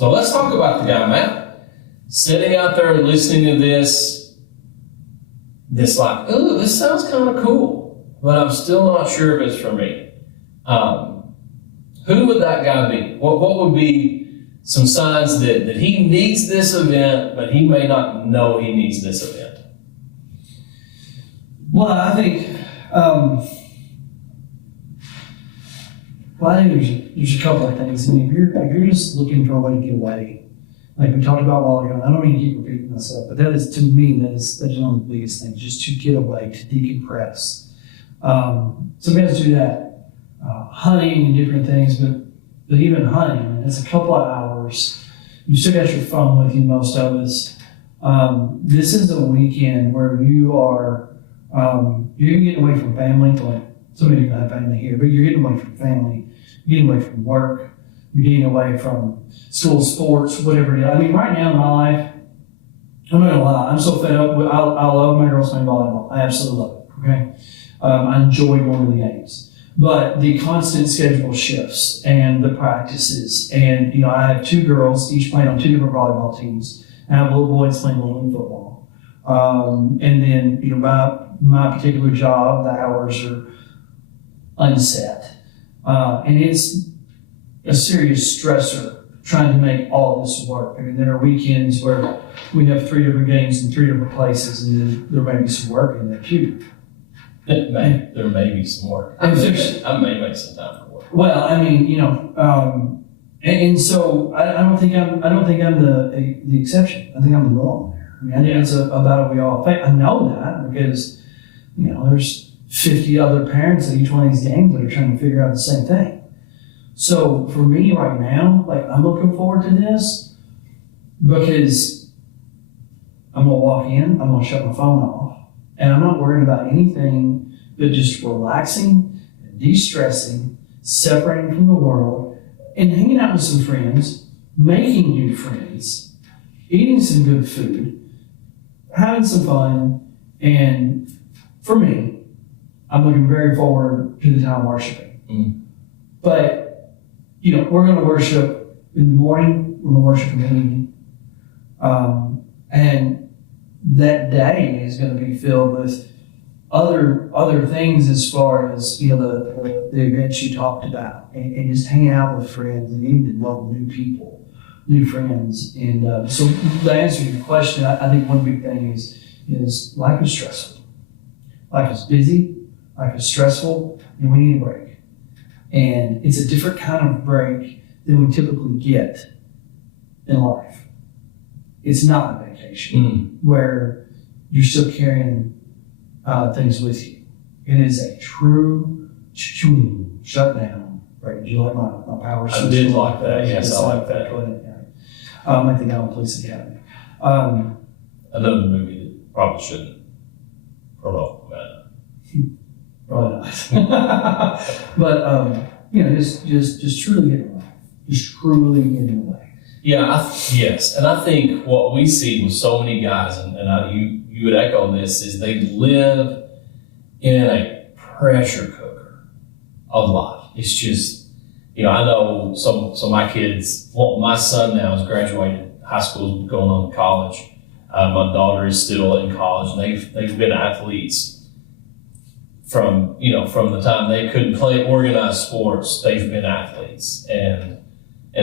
let's talk about the guy, Matt, sitting out there and listening to this like, "Oh, this sounds kind of cool, but I'm still not sure if it's for me." Who would that guy be? What would be some signs that he needs this event, but he may not know he needs this event? Well, I think there's a couple of things. I mean, if you're just looking for a way to get away, like we talked about a while ago, I don't mean to keep repeating myself, but that is, to me, that is one of the biggest things, just to get away, to decompress. Some guys do that, hunting and different things, but even hunting, it's a couple of hours. You still got your phone with you, most of us. This is a weekend where you're getting away from family. Like, some of you don't have family here, but you're getting away from family. You're getting away from work. You're getting away from school sports, whatever it is. I mean, right now in my life, I'm not gonna lie, I'm so fed up. I love my girls playing volleyball. I absolutely love it. Okay, I enjoy going to the games, but the constant schedule shifts and the practices, and I have 2 girls, each playing on 2 different volleyball teams. I have little boys playing little league football, and then my particular job, the hours are unset, and it's a serious stressor trying to make all this work. I mean, there are weekends where we have 3 different games in 3 different places, and then there may be some work in there too. There may be some work. I may make some time for work. Well, I mean, And so I don't think I'm the exception. I think I'm the norm there. I mean, I think it's a battle we all face. I know that because, there's 50 other parents at each one of these games that are trying to figure out the same thing. So for me right now, like, I'm looking forward to this because I'm going to walk in, I'm going to shut my phone off, and I'm not worried about anything but just relaxing, de-stressing, separating from the world, and hanging out with some friends, making new friends, eating some good food, having some fun, and for me, I'm looking very forward to the time worshiping. Mm. But, we're going to worship in the morning, we're going to worship in the evening. And that day is going to be filled with other things as far as, the events you talked about and just hanging out with friends and getting to know new people, new friends. And so to answer your question, I think one big thing is life is stressful. Life is busy, life is stressful, and we need a break. And it's a different kind of break than we typically get in life. It's not a vacation where you're still carrying things with you. It is a true shutdown. Right? Did you like my power system? I did like that. Yes, I like that. Like the Gallup Police Academy. Another movie that probably shouldn't promote that. Probably not. But just truly getting away. Just truly getting away. Yeah, yes, and I think what we see with so many guys, and you would echo this, is they live in a pressure cooker of life. It's just, I know some of my kids. Well, my son now has graduated high school, going on to college. My daughter is still in college, and they've been athletes from the time they couldn't play organized sports. They've been athletes, and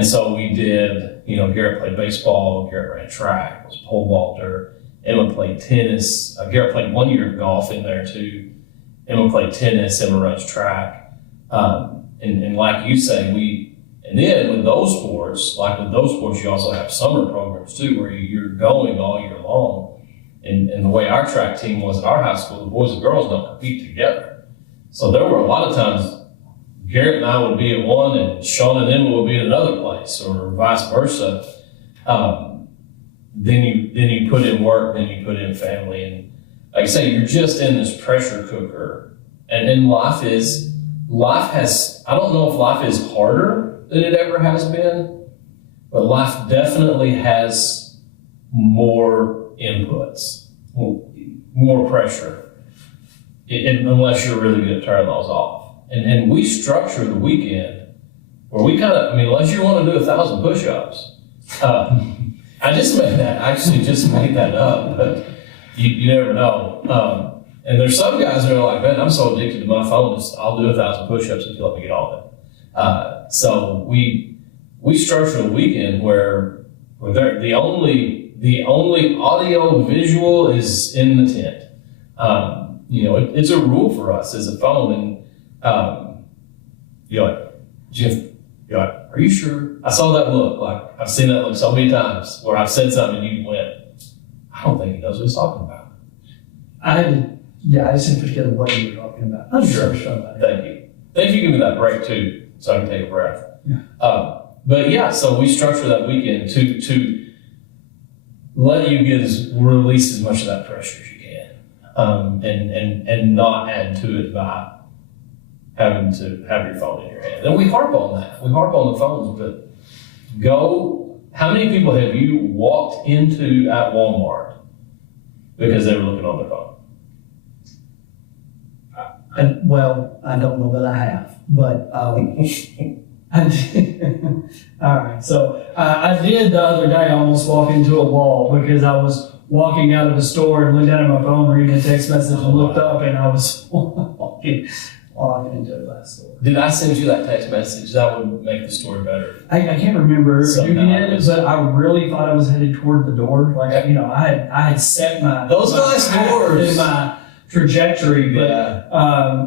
so we did. Garrett played baseball, Garrett ran track, was pole vaulter. Emma played tennis. Garrett played 1 year of golf in there too. Emma played tennis, Emma runs track. And like you say, and then with those sports, you also have summer programs too, where you're going all year long. And the way our track team was at our high school, the boys and girls don't compete together. So there were a lot of times Garrett and I would be at one and Sean and Emma would be at another place, or vice versa. Then you put in work, then you put in family. And like I say, you're just in this pressure cooker. And life has, I don't know if life is harder than it ever has been, but life definitely has more inputs, more pressure, unless you're really good at turning those off. And we structure the weekend where we unless you want to do 1,000 push-ups, I just made that up, but you never know. And there's some guys that are like, man, I'm so addicted to my phone, I'll do 1,000 push-ups if you let me get on it. So we structure the weekend where the only audio visual is in the tent. It's a rule for us as a phone, and you're like, Jim, are you sure? I saw that look. Like, I've seen that look so many times where I've said something and you went, I don't think he knows what he's talking about. I just didn't put together what you were talking about. I'm sure. Thank you. Thank you for giving me that break too, so I can take a breath. Yeah. But yeah, so we structure that weekend to let you release as much of that pressure as you can, and not add to it by having to have your phone in your hand. And we harp on that. We harp on the phones, but how many people have you walked into at Walmart because they were looking on their phone? I don't know that I have, but I did. All right, so I did the other day almost walk into a wall because I was walking out of the store and looked down at my phone, reading a text message, and looked up, and I was walking into a glass door. Did I send you that text message? That would make the story better. I can't remember who did, but I really thought I was headed toward the door. Like, I had set my those glass doors. trajectory. But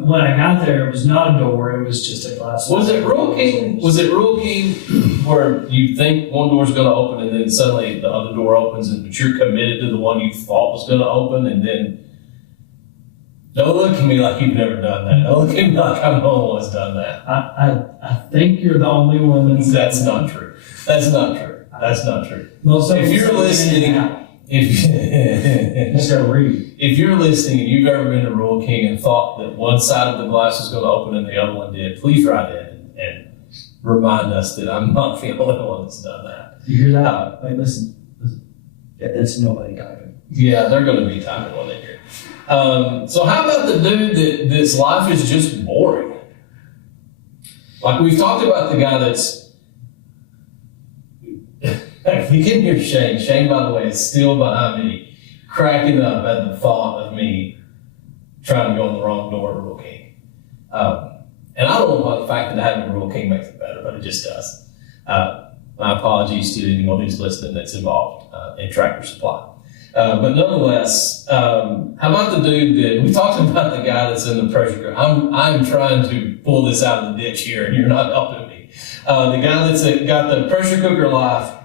when I got there, it was not a door; it was just a glass. Was it Rule King? Was it Rule King where you think one door's going to open and then suddenly the other door opens, but you're committed to the one you thought was going to open, and then don't look at me like you've never done that. Don't look at me like I'm the only one that's done that. I think you're the only one that's not true. That's not true. That's not true. If you're listening, just gotta read. If you're listening and you've ever been to Rule King and thought that one side of the glass was going to open and the other one did, please write in and remind us that I'm not the only one that's done that. You hear that? Wait, listen. That's nobody typing. Yeah, they're going to be typing when they hear. So how about the dude that this life is just boring? Like we've talked about the guy that's. We can hear Shane. Shane, by the way, is still behind me, cracking up at the thought of me trying to go in the wrong door to Rule King. And I don't know about the fact that having a Rule King makes it better, but it just does. My apologies to anyone who's listening that's involved in Tractor Supply. But nonetheless, how about the dude that we talked about, the guy that's in the pressure cooker? I'm trying to pull this out of the ditch here, and you're not helping me. The guy that's got the pressure cooker life.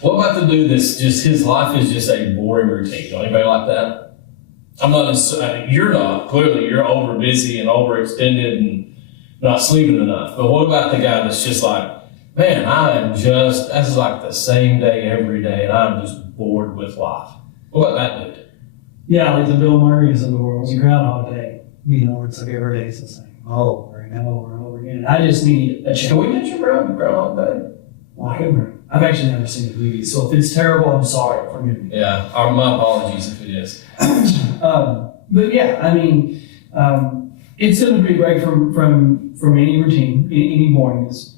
What about the dude that's just his life is just a boring routine? Know anybody like that? I'm not. You're not. Clearly, you're over busy and overextended and not sleeping enough. But what about the guy that's just like, man, that's like the same day every day, and I'm just bored with life. What about that dude? Yeah, like the Bill Murrays of the world, the Groundhog Day. You know, it's like every day it's the same, over and over and over again. I just need a change. Can we mention Groundhog Day? Well, I can't remember. I've actually never seen the movie, so if it's terrible, I'm sorry. Forgive me. Yeah, my apologies if it is. But yeah, I mean, it's going to be a break from any routine, any boringness.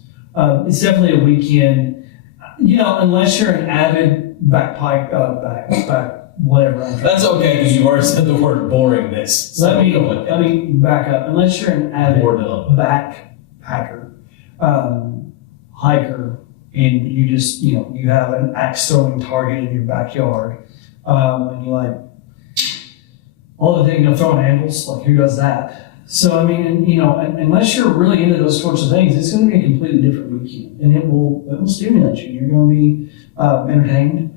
It's definitely a weekend. You know, unless you're an avid back whatever. That's okay because you already said the word boringness. So let me back up. Unless you're an avid backpacker, hiker, and you just you have an axe throwing target in your backyard, and you like all the things throwing anvils. Like who does that? So I mean, unless you're really into those sorts of things, it's going to be a completely different weekend, and it will stimulate you. You're going to be entertained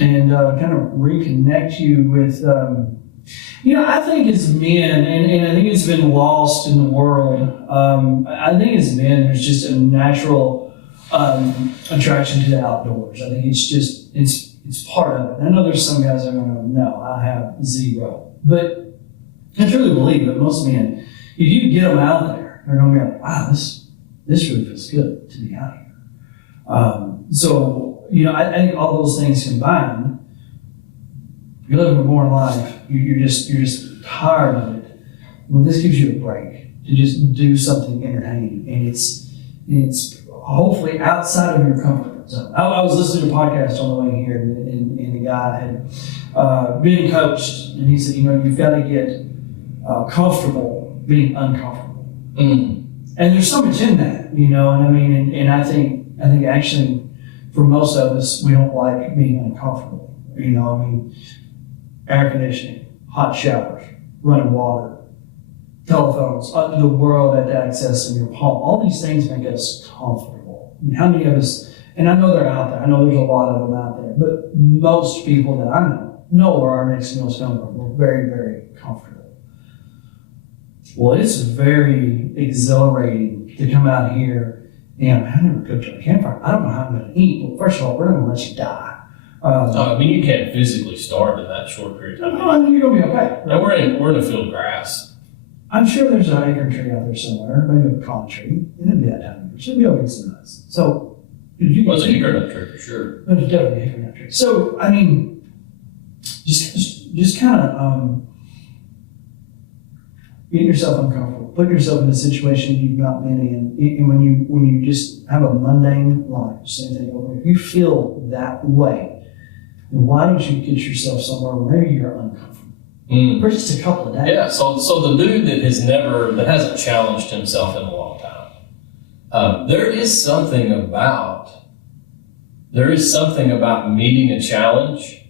and kind of reconnect you with. I think as men, and I think it's been lost in the world. I think as men, there's just a natural attraction to the outdoors. I think it's part of it. I know there's some guys that are going to go, no, I have zero, but I truly believe that most men, if you get them out there, they're going to be like, wow, this really feels good to be out here. So I think all those things combined, you're living a boring life. You're just tired of it. Well, this gives you a break to just do something entertaining, and it's hopefully outside of your comfort zone. I was listening to a podcast on the way here, and the guy had been coached, and he said, you've got to get comfortable being uncomfortable. Mm. And there's so much in that, and I mean, and I think actually for most of us, we don't like being uncomfortable. I mean, air conditioning, hot showers, running water, telephones, the world at access in your palm. All these things make us comfortable. I mean, how many of us, and I know they're out there, I know there's a lot of them out there, but most people that I know where our next meal's coming from. We're very, very comfortable. Well, it's very exhilarating to come out here and I never cooked at a campfire. I don't know how I'm going to eat. Well, first of all, we're going to let you die. I mean, you can't physically starve in that short period of time. No, I mean, you're going to be okay. Now we're in a field of grass. I'm sure there's an acorn tree out there somewhere, maybe a pecan tree. It'll be that time of year. Should be able to get some nuts. So, there's an acorn nut tree for sure. There's definitely an acorn nut tree. So, I mean, just kind of getting yourself uncomfortable, putting yourself in a situation you've not been in, and when you just have a mundane life, same thing over. If you feel that way, then why don't you get yourself somewhere where maybe you're uncomfortable for just a couple of days? Yeah. So the dude that hasn't challenged himself in a long time, there is something about meeting a challenge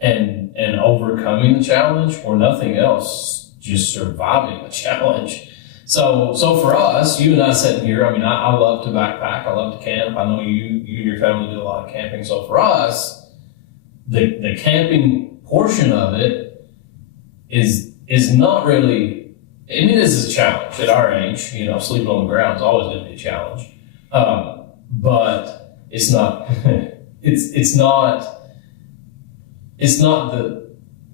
and overcoming the challenge, or nothing else, just surviving the challenge. So for us, you and I sitting here, I mean, I love to backpack. I love to camp. I know you and your family do a lot of camping. So for us, the camping portion of it is not really, I mean, it is a challenge at our age. You know, sleeping on the ground is always going to be a challenge. But it's not, it's not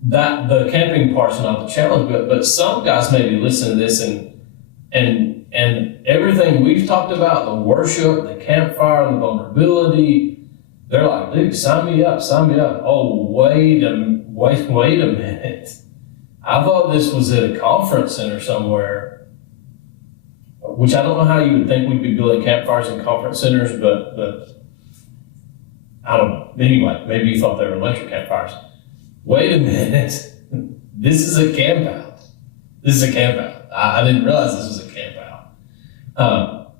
the camping part's not the challenge, but some guys maybe listen to this and everything we've talked about, the worship, the campfire, the vulnerability, they're like, dude, sign me up. Oh, wait a minute. I thought this was at a conference center somewhere, which I don't know how you would think we'd be building campfires in conference centers, but I don't know. Anyway, maybe you thought they were electric campfires. Wait a minute. This is a camp out. I didn't realize this was a camp out.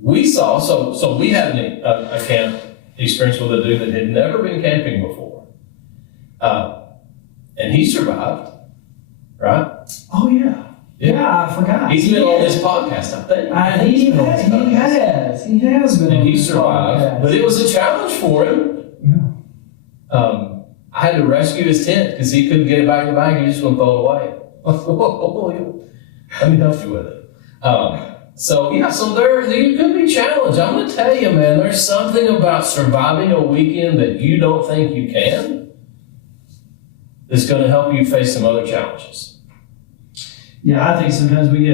We saw, so we had a camp experience with a dude that had never been camping before. And he survived, right? Oh, yeah. Yeah, I forgot. He's been on this podcast, I think. He has been. And he survived, podcast. But it was a challenge for him. Yeah. I had to rescue his tent because he couldn't get it back in the bag. He just going to throw it away. Let me help you with it. So there could be challenge. I'm going to tell you, man, there's something about surviving a weekend that you don't think you can that's going to help you face some other challenges. Yeah, I think sometimes we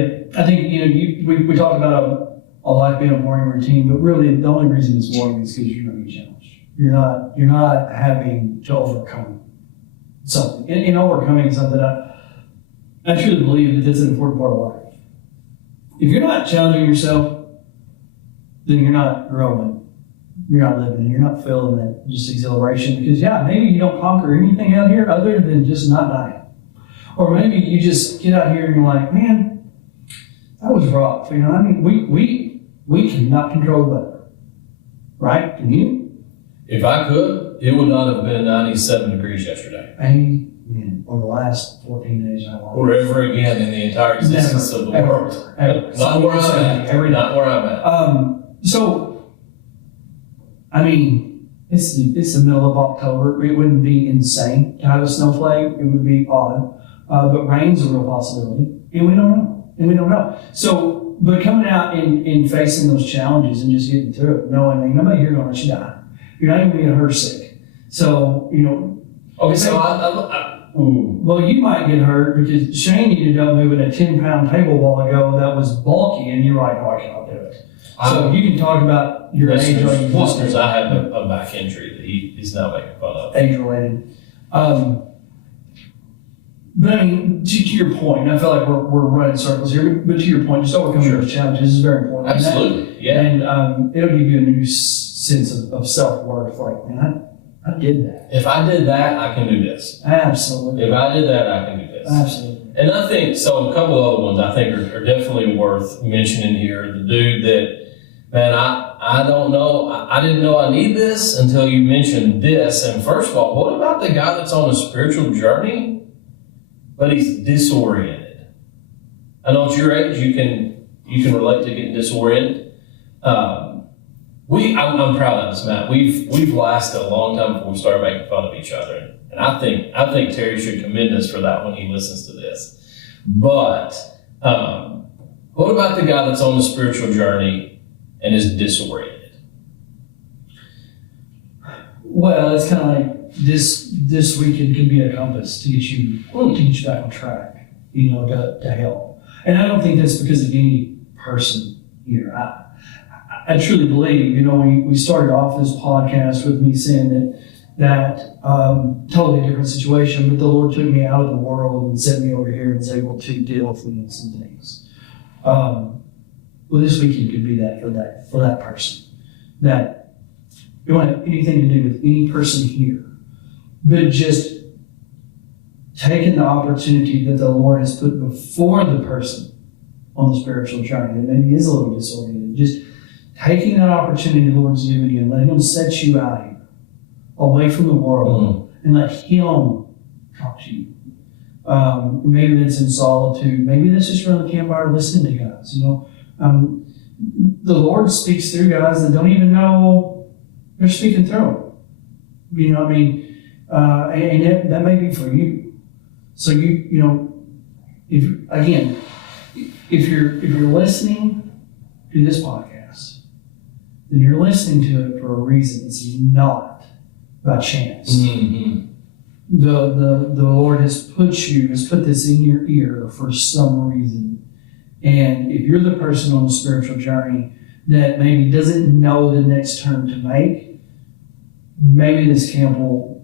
talk about a life being a boring routine, but really the only reason it's boring is because you're going to be challenged. You're not having to overcome something. In overcoming something, I truly believe that that's an important part of life. If you're not challenging yourself, then you're not growing. You're not living. You're not feeling that just exhilaration. Because maybe you don't conquer anything out here other than just not dying. Or maybe you just get out here and you're like, man, that was rough. You know, I mean, we cannot control the weather, right? Can you? If I could, it would not have been 97 degrees yesterday. Amen. Or the last 14 days of my life. Or ever again in the entire existence of the world. Ever. Not where I'm at. Not where I'm at. So, I mean, it's the middle of October. It wouldn't be insane to have a snowflake. It would be odd. But rain's a real possibility. And we don't know. So, but coming out and facing those challenges and just getting through it, knowing nobody here going to let you die. You're not even going to get hurt sick. So, Okay, so well, you might get hurt because Shane needed help moving a 10-pound table a while ago that was bulky, and you were like, oh, I cannot do it. So you can talk about your age. Listeners, I have a back injury that he is now making fun of. Age-related. But I mean, to your point, I feel like we're running circles here, but to your point, just overcoming those challenges is very important. Absolutely, yeah. And it'll give you a new sense of self-worth. Like, man, I did that. If I did that, I can do this. Absolutely. If I did that, I can do this. Absolutely. And I think, so a couple of other ones I think are definitely worth mentioning here. The dude that, man, I don't know, I didn't know I need this until you mentioned this. And first of all, what about the guy that's on a spiritual journey, but he's disoriented? I know at your age, you can relate to getting disoriented. I'm proud of this, Matt. We've lasted a long time before we started making fun of each other, and I think Terry should commend us for that when he listens to this. But what about the guy that's on the spiritual journey and is disoriented? Well, it's kind of like this weekend could be a compass to get you back on track, to help. And I don't think that's because of any person here. I truly believe, we started off this podcast with me saying that totally different situation, but the Lord took me out of the world and set me over here and was able to deal with some things. Well, this weekend could be that for that person. That you don't have anything to do with any person here, but just taking the opportunity that the Lord has put before the person on the spiritual journey that maybe is a little disoriented, just taking that opportunity the Lord's given you and letting Him set you out here, away from the world, and let Him talk to you. Maybe that's in solitude. Maybe that's just around the campfire listening to guys. The Lord speaks through guys that don't even know they're speaking through them. You know what I mean? And that may be for you. So if you're listening to this podcast, then you're listening to it for a reason. It's not by chance. Mm-hmm. The Lord has put this in your ear for some reason. And if you're the person on the spiritual journey that maybe doesn't know the next turn to make, maybe this camp will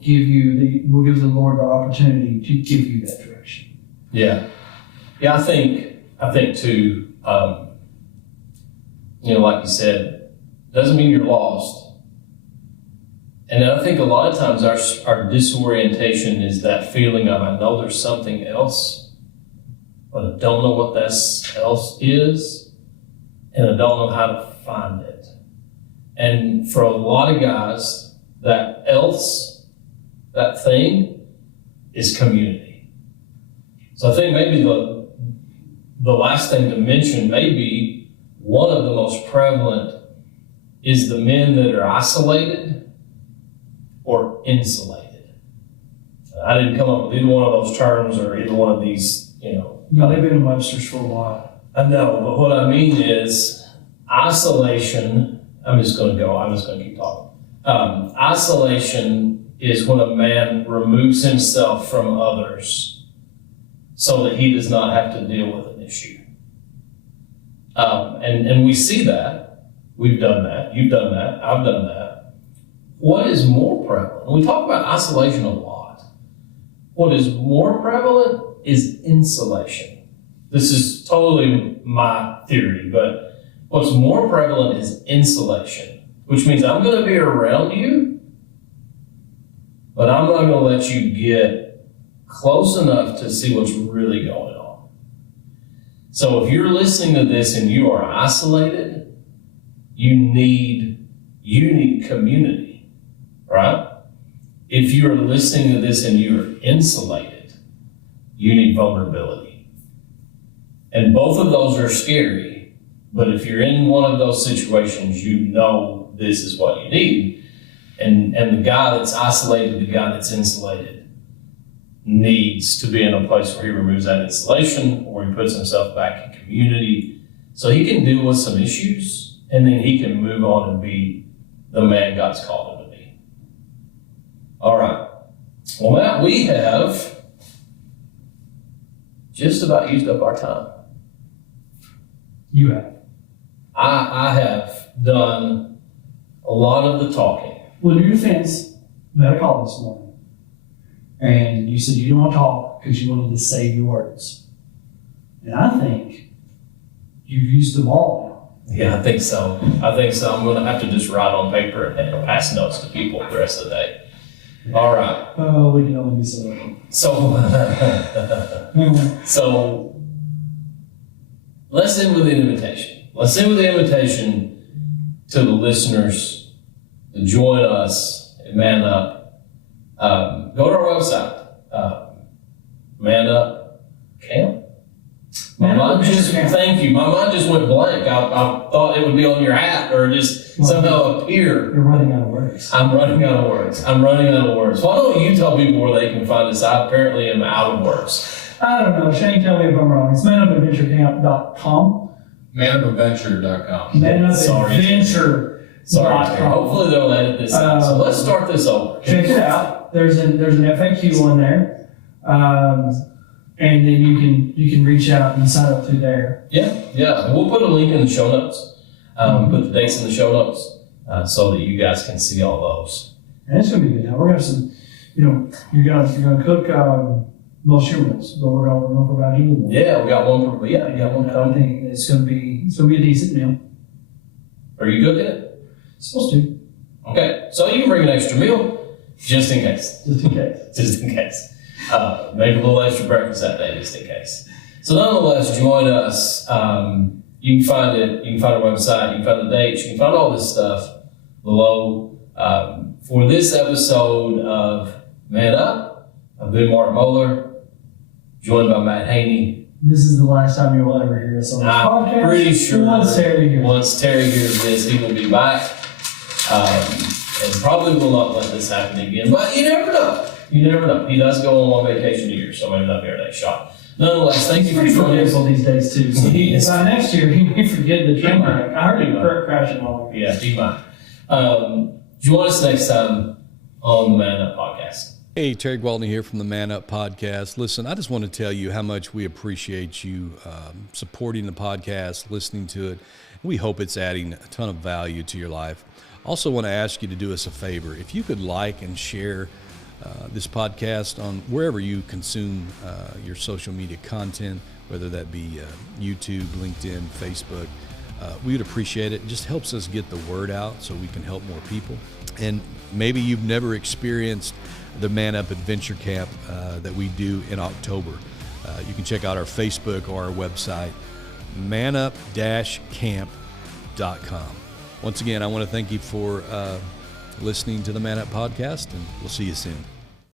give the Lord the opportunity to give you that direction. Yeah. I think too, like you said, doesn't mean you're lost. And I think a lot of times our disorientation is that feeling of, I know there's something else, but I don't know what that else is, and I don't know how to find it. And for a lot of guys, that thing is community. So I think maybe the last thing to mention, maybe one of the most prevalent, is the men that are isolated or insulated. I didn't come up with either one of those terms or either one of these, No, they've been in Webster's for a while. I know, but what I mean is isolation. I'm just going to keep talking. Isolation is when a man removes himself from others so that he does not have to deal with an issue. And we see that. We've done that. You've done that. I've done that. What is more prevalent? We talk about isolation a lot. What is more prevalent is insulation. This is totally my theory, but what's more prevalent is insulation, which means I'm going to be around you, but I'm not going to let you get close enough to see what's really going on. So if you're listening to this and you are isolated, you need community, right? If you're listening to this and you're insulated, you need vulnerability. And both of those are scary, but if you're in one of those situations, this is what you need. And the guy that's isolated, the guy that's insulated, needs to be in a place where he removes that insulation, or he puts himself back in community so he can deal with some issues, and then he can move on and be the man God's called him to be. All right. Well, Matt, we have just about used up our time. You have. I have done a lot of the talking. Well, in your defense, we had a call this morning, and you said you didn't want to talk because you wanted to save your words. And I think you've used them all now. Yeah, I think so. I'm going to have to just write on paper and pass notes to people the rest of the day. All right. Oh, we can only be so lucky. So let's end with an invitation. Let's end with the invitation to the listeners to join us at Man Up. Go to our website, Man Up Camp. Thank you. My mind just went blank. I thought it would be on your hat or just somehow appear. You're running out of words. I'm running out of words. Why don't you tell people where they can find us? I apparently am out of words. I don't know. Shane, tell me if I'm wrong. It's manupadventurecamp.com. Manupadventure.com. Manupadventure.com. Hopefully they'll edit this out. So let's start this over. Check it out. There's an FAQ on there. And then you can reach out and sign up through there. Yeah. We'll put a link in the show notes. Put the dates in the show notes so that you guys can see all those. And it's going to be good. Now we're going to have some, you're going to cook most your meals, but we're going to provide you with one. Yeah, we got one. We got one I coming. think it's going to be a decent meal. Are you cooking it? Supposed to. Okay, so you can bring an extra meal just in case. Just in case. Maybe a little extra breakfast that day, just in case. So nonetheless, join us. You can find it. You can find our website. You can find the dates. You can find all this stuff below. For this episode of Man Up. I've been Mark Mohler, joined by Matt Haney. This is the last time you will ever hear us on this podcast. I'm pretty sure Once Terry hears this, he will be back. And probably will not let this happen again. But you never know. You never know. He does go on one vacation a year, so maybe that'll be our next shot. Nonetheless, thank you for joining us. These days too. So by next year, he may forget the train wreck. I heard him crashing all over. Yeah, he might. Join us next time on the Man Up Podcast. Hey, Terry Gwaltney here from the Man Up Podcast. Listen, I just want to tell you how much we appreciate you supporting the podcast, listening to it. We hope it's adding a ton of value to your life. Also want to ask you to do us a favor. If you could like and share this podcast on wherever you consume your social media content, whether that be YouTube, LinkedIn, Facebook, we would appreciate it. It just helps us get the word out so we can help more people. And maybe you've never experienced the Man Up Adventure Camp that we do in October. You can check out our Facebook or our website, manup-camp.com. Once again, I want to thank you for listening to the Man Up Podcast, and we'll see you soon.